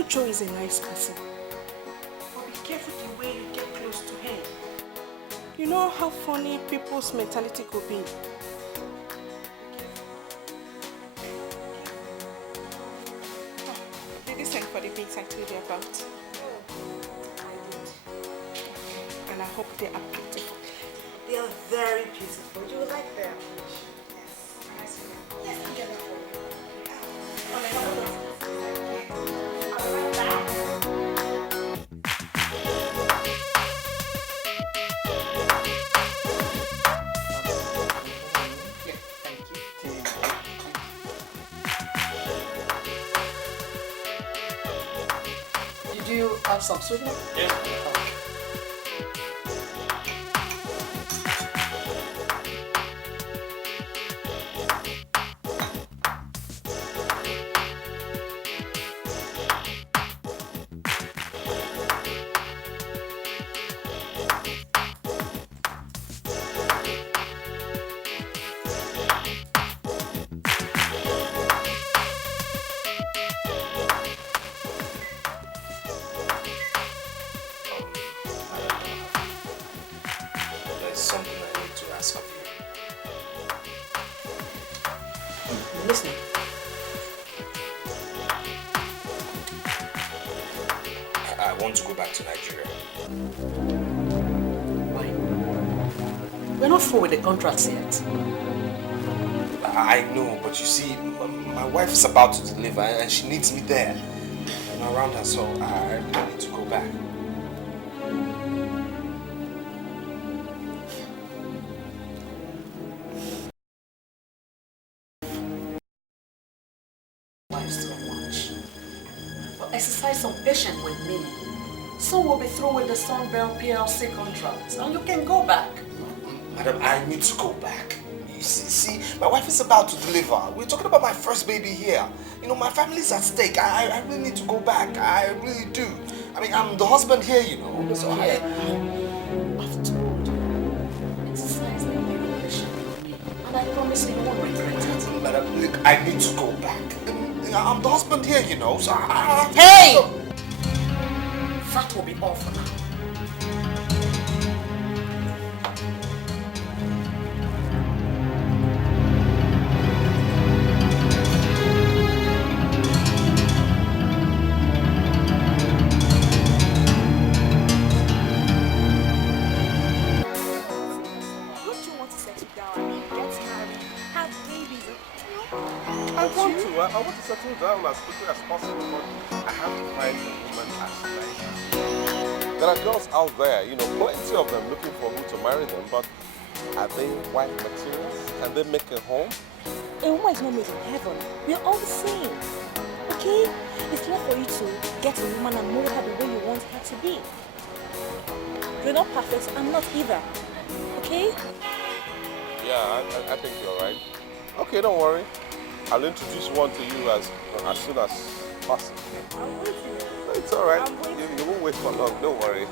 Joe is a nice person, but be careful the way you get close to him. You know how funny people's mentality could be. Oh, did you send for the pigs I told you about? I did. And I hope they are beautiful. They are very beautiful. You will like them. Yes. Yes, I'll get them for you. Have some sweetener? Yeah. With the contracts yet. I know, but you see, my wife is about to deliver and she needs me there and around her, so I really need to go back. Wife's so much. But exercise some patience with me. Soon we'll be through with the Sunbelt PLC contracts and you can go back. Madam, I need to go back. You see, my wife is about to deliver. We're talking about my first baby here. You know, my family's at stake. I really need to go back. I really do. I mean, I'm the husband here, you know. So I've told you. Exercise the patience with me. And I promise you won't regret it. Madam, look, I need to go back. I'm the husband here, you know, so Hey! That will be all for now. I want to settle down as quickly as possible, but I have to find a woman as nice as you. There are girls out there, you know, plenty of them looking for who to marry them, but are they wife materials? Can they make a home? A woman is not made in heaven. We are all the same. Okay? It's not for you to get a woman and mold her the way you want her to be. You're not perfect. I'm not either. Okay? Yeah, I think you're right. Okay, don't worry. I'll introduce one to you as soon as possible. I'll wait for you. It's all right. You won't wait for long. Don't worry.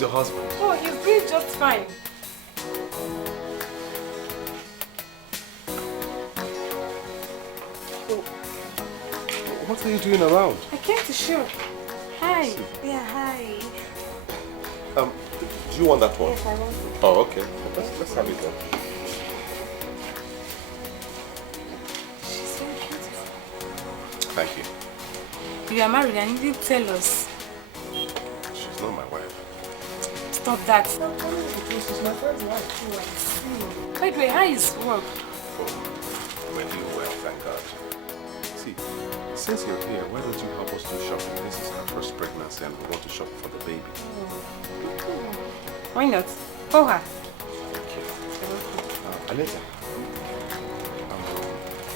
Your husband? Oh, he's doing just fine. What are you doing around? I came to show. Hi. Yeah, hi. Do you want that one? Yes, I want it. Oh, okay. Let's have it then. She's very beautiful. Thank you. You are married and you didn't tell us. She's not my wife. Stop that. She's my friend's wife. Oh, I see. By the way, how is work? Oh, we're doing well, thank God. See, since you're here, why don't you help us do shopping? This is her first pregnancy and we want to shop for the baby. Why not? For her. Thank you. Anita,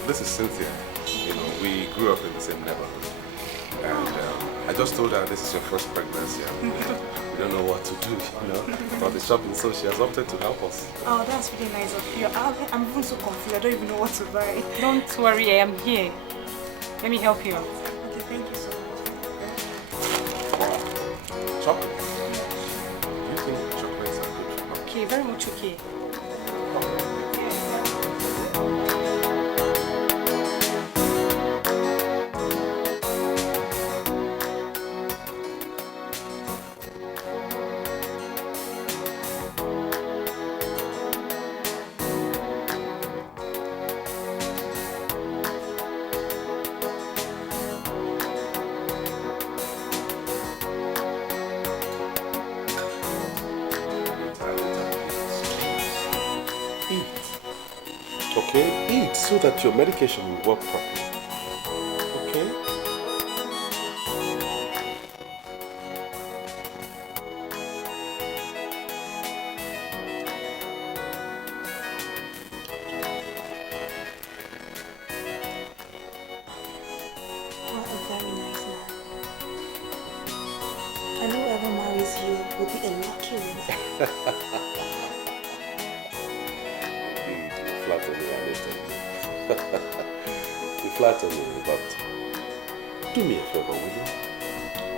this is Cynthia. You know, we grew up in the same neighborhood. And I just told her this is your first pregnancy. We don't know what to do, you know, about the shopping, so she has opted to help us. Oh, that's really nice of you. I'm even so confused. I don't even know what to buy. Don't worry, I am here. Let me help you out. Okay, thank you so much. Wow. Chocolate? Do you think chocolates are good? Okay, very much okay. Okay? Eat so that your medication will work properly. Okay? What a very nice man. And whoever marries you will be a lucky one. You flatter me, Anita. You flatter me, but do me a favor, will you?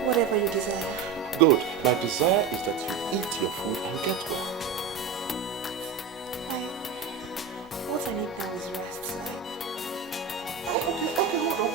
Whatever you desire. Good. My desire is that you eat your food and get well. What I need now is rest. Okay, hold on.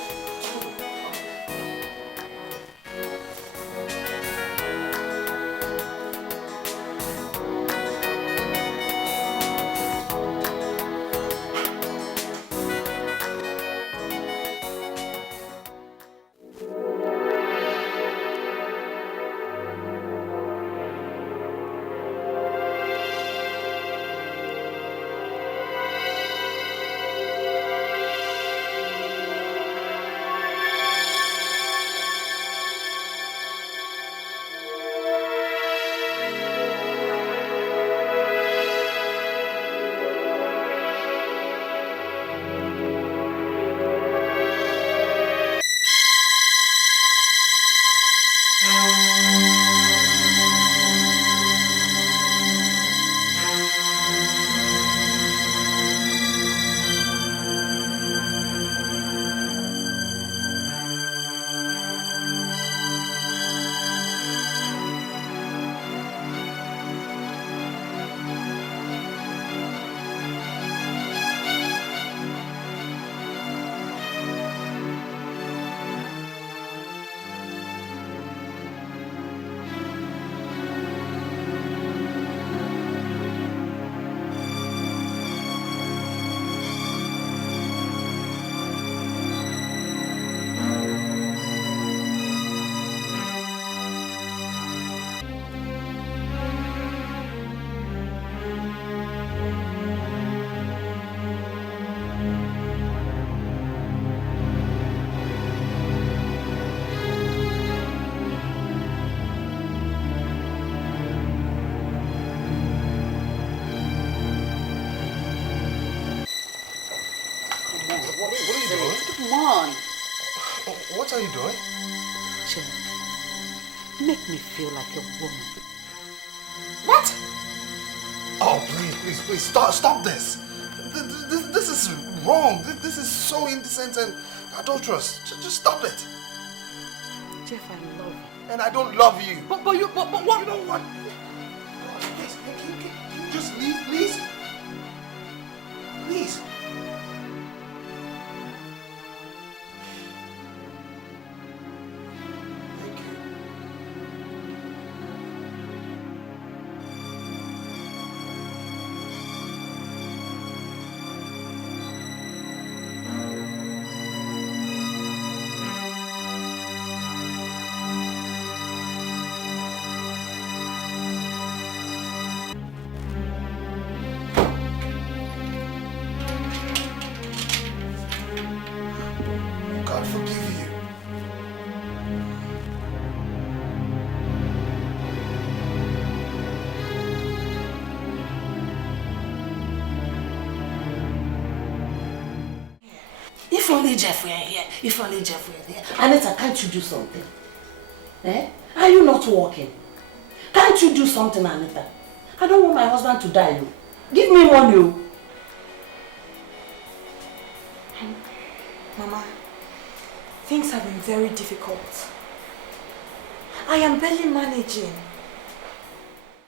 What are you doing? Come on. What are you doing? Jeff, make me feel like a woman. What? Oh, please, stop this. This is wrong. This is so indecent and adulterous. Just stop it. Jeff, I love you. And I don't love you. But what? You know what? Please, can you just leave, please? Please. Thank you. God forgive you. If only Jeff were here. If only Jeff were there. Anita, can't you do something? Eh? Are you not working? Can't you do something, Anita? I don't want my husband to die. You. Give me money. You. Mama, things have been very difficult. I am barely managing.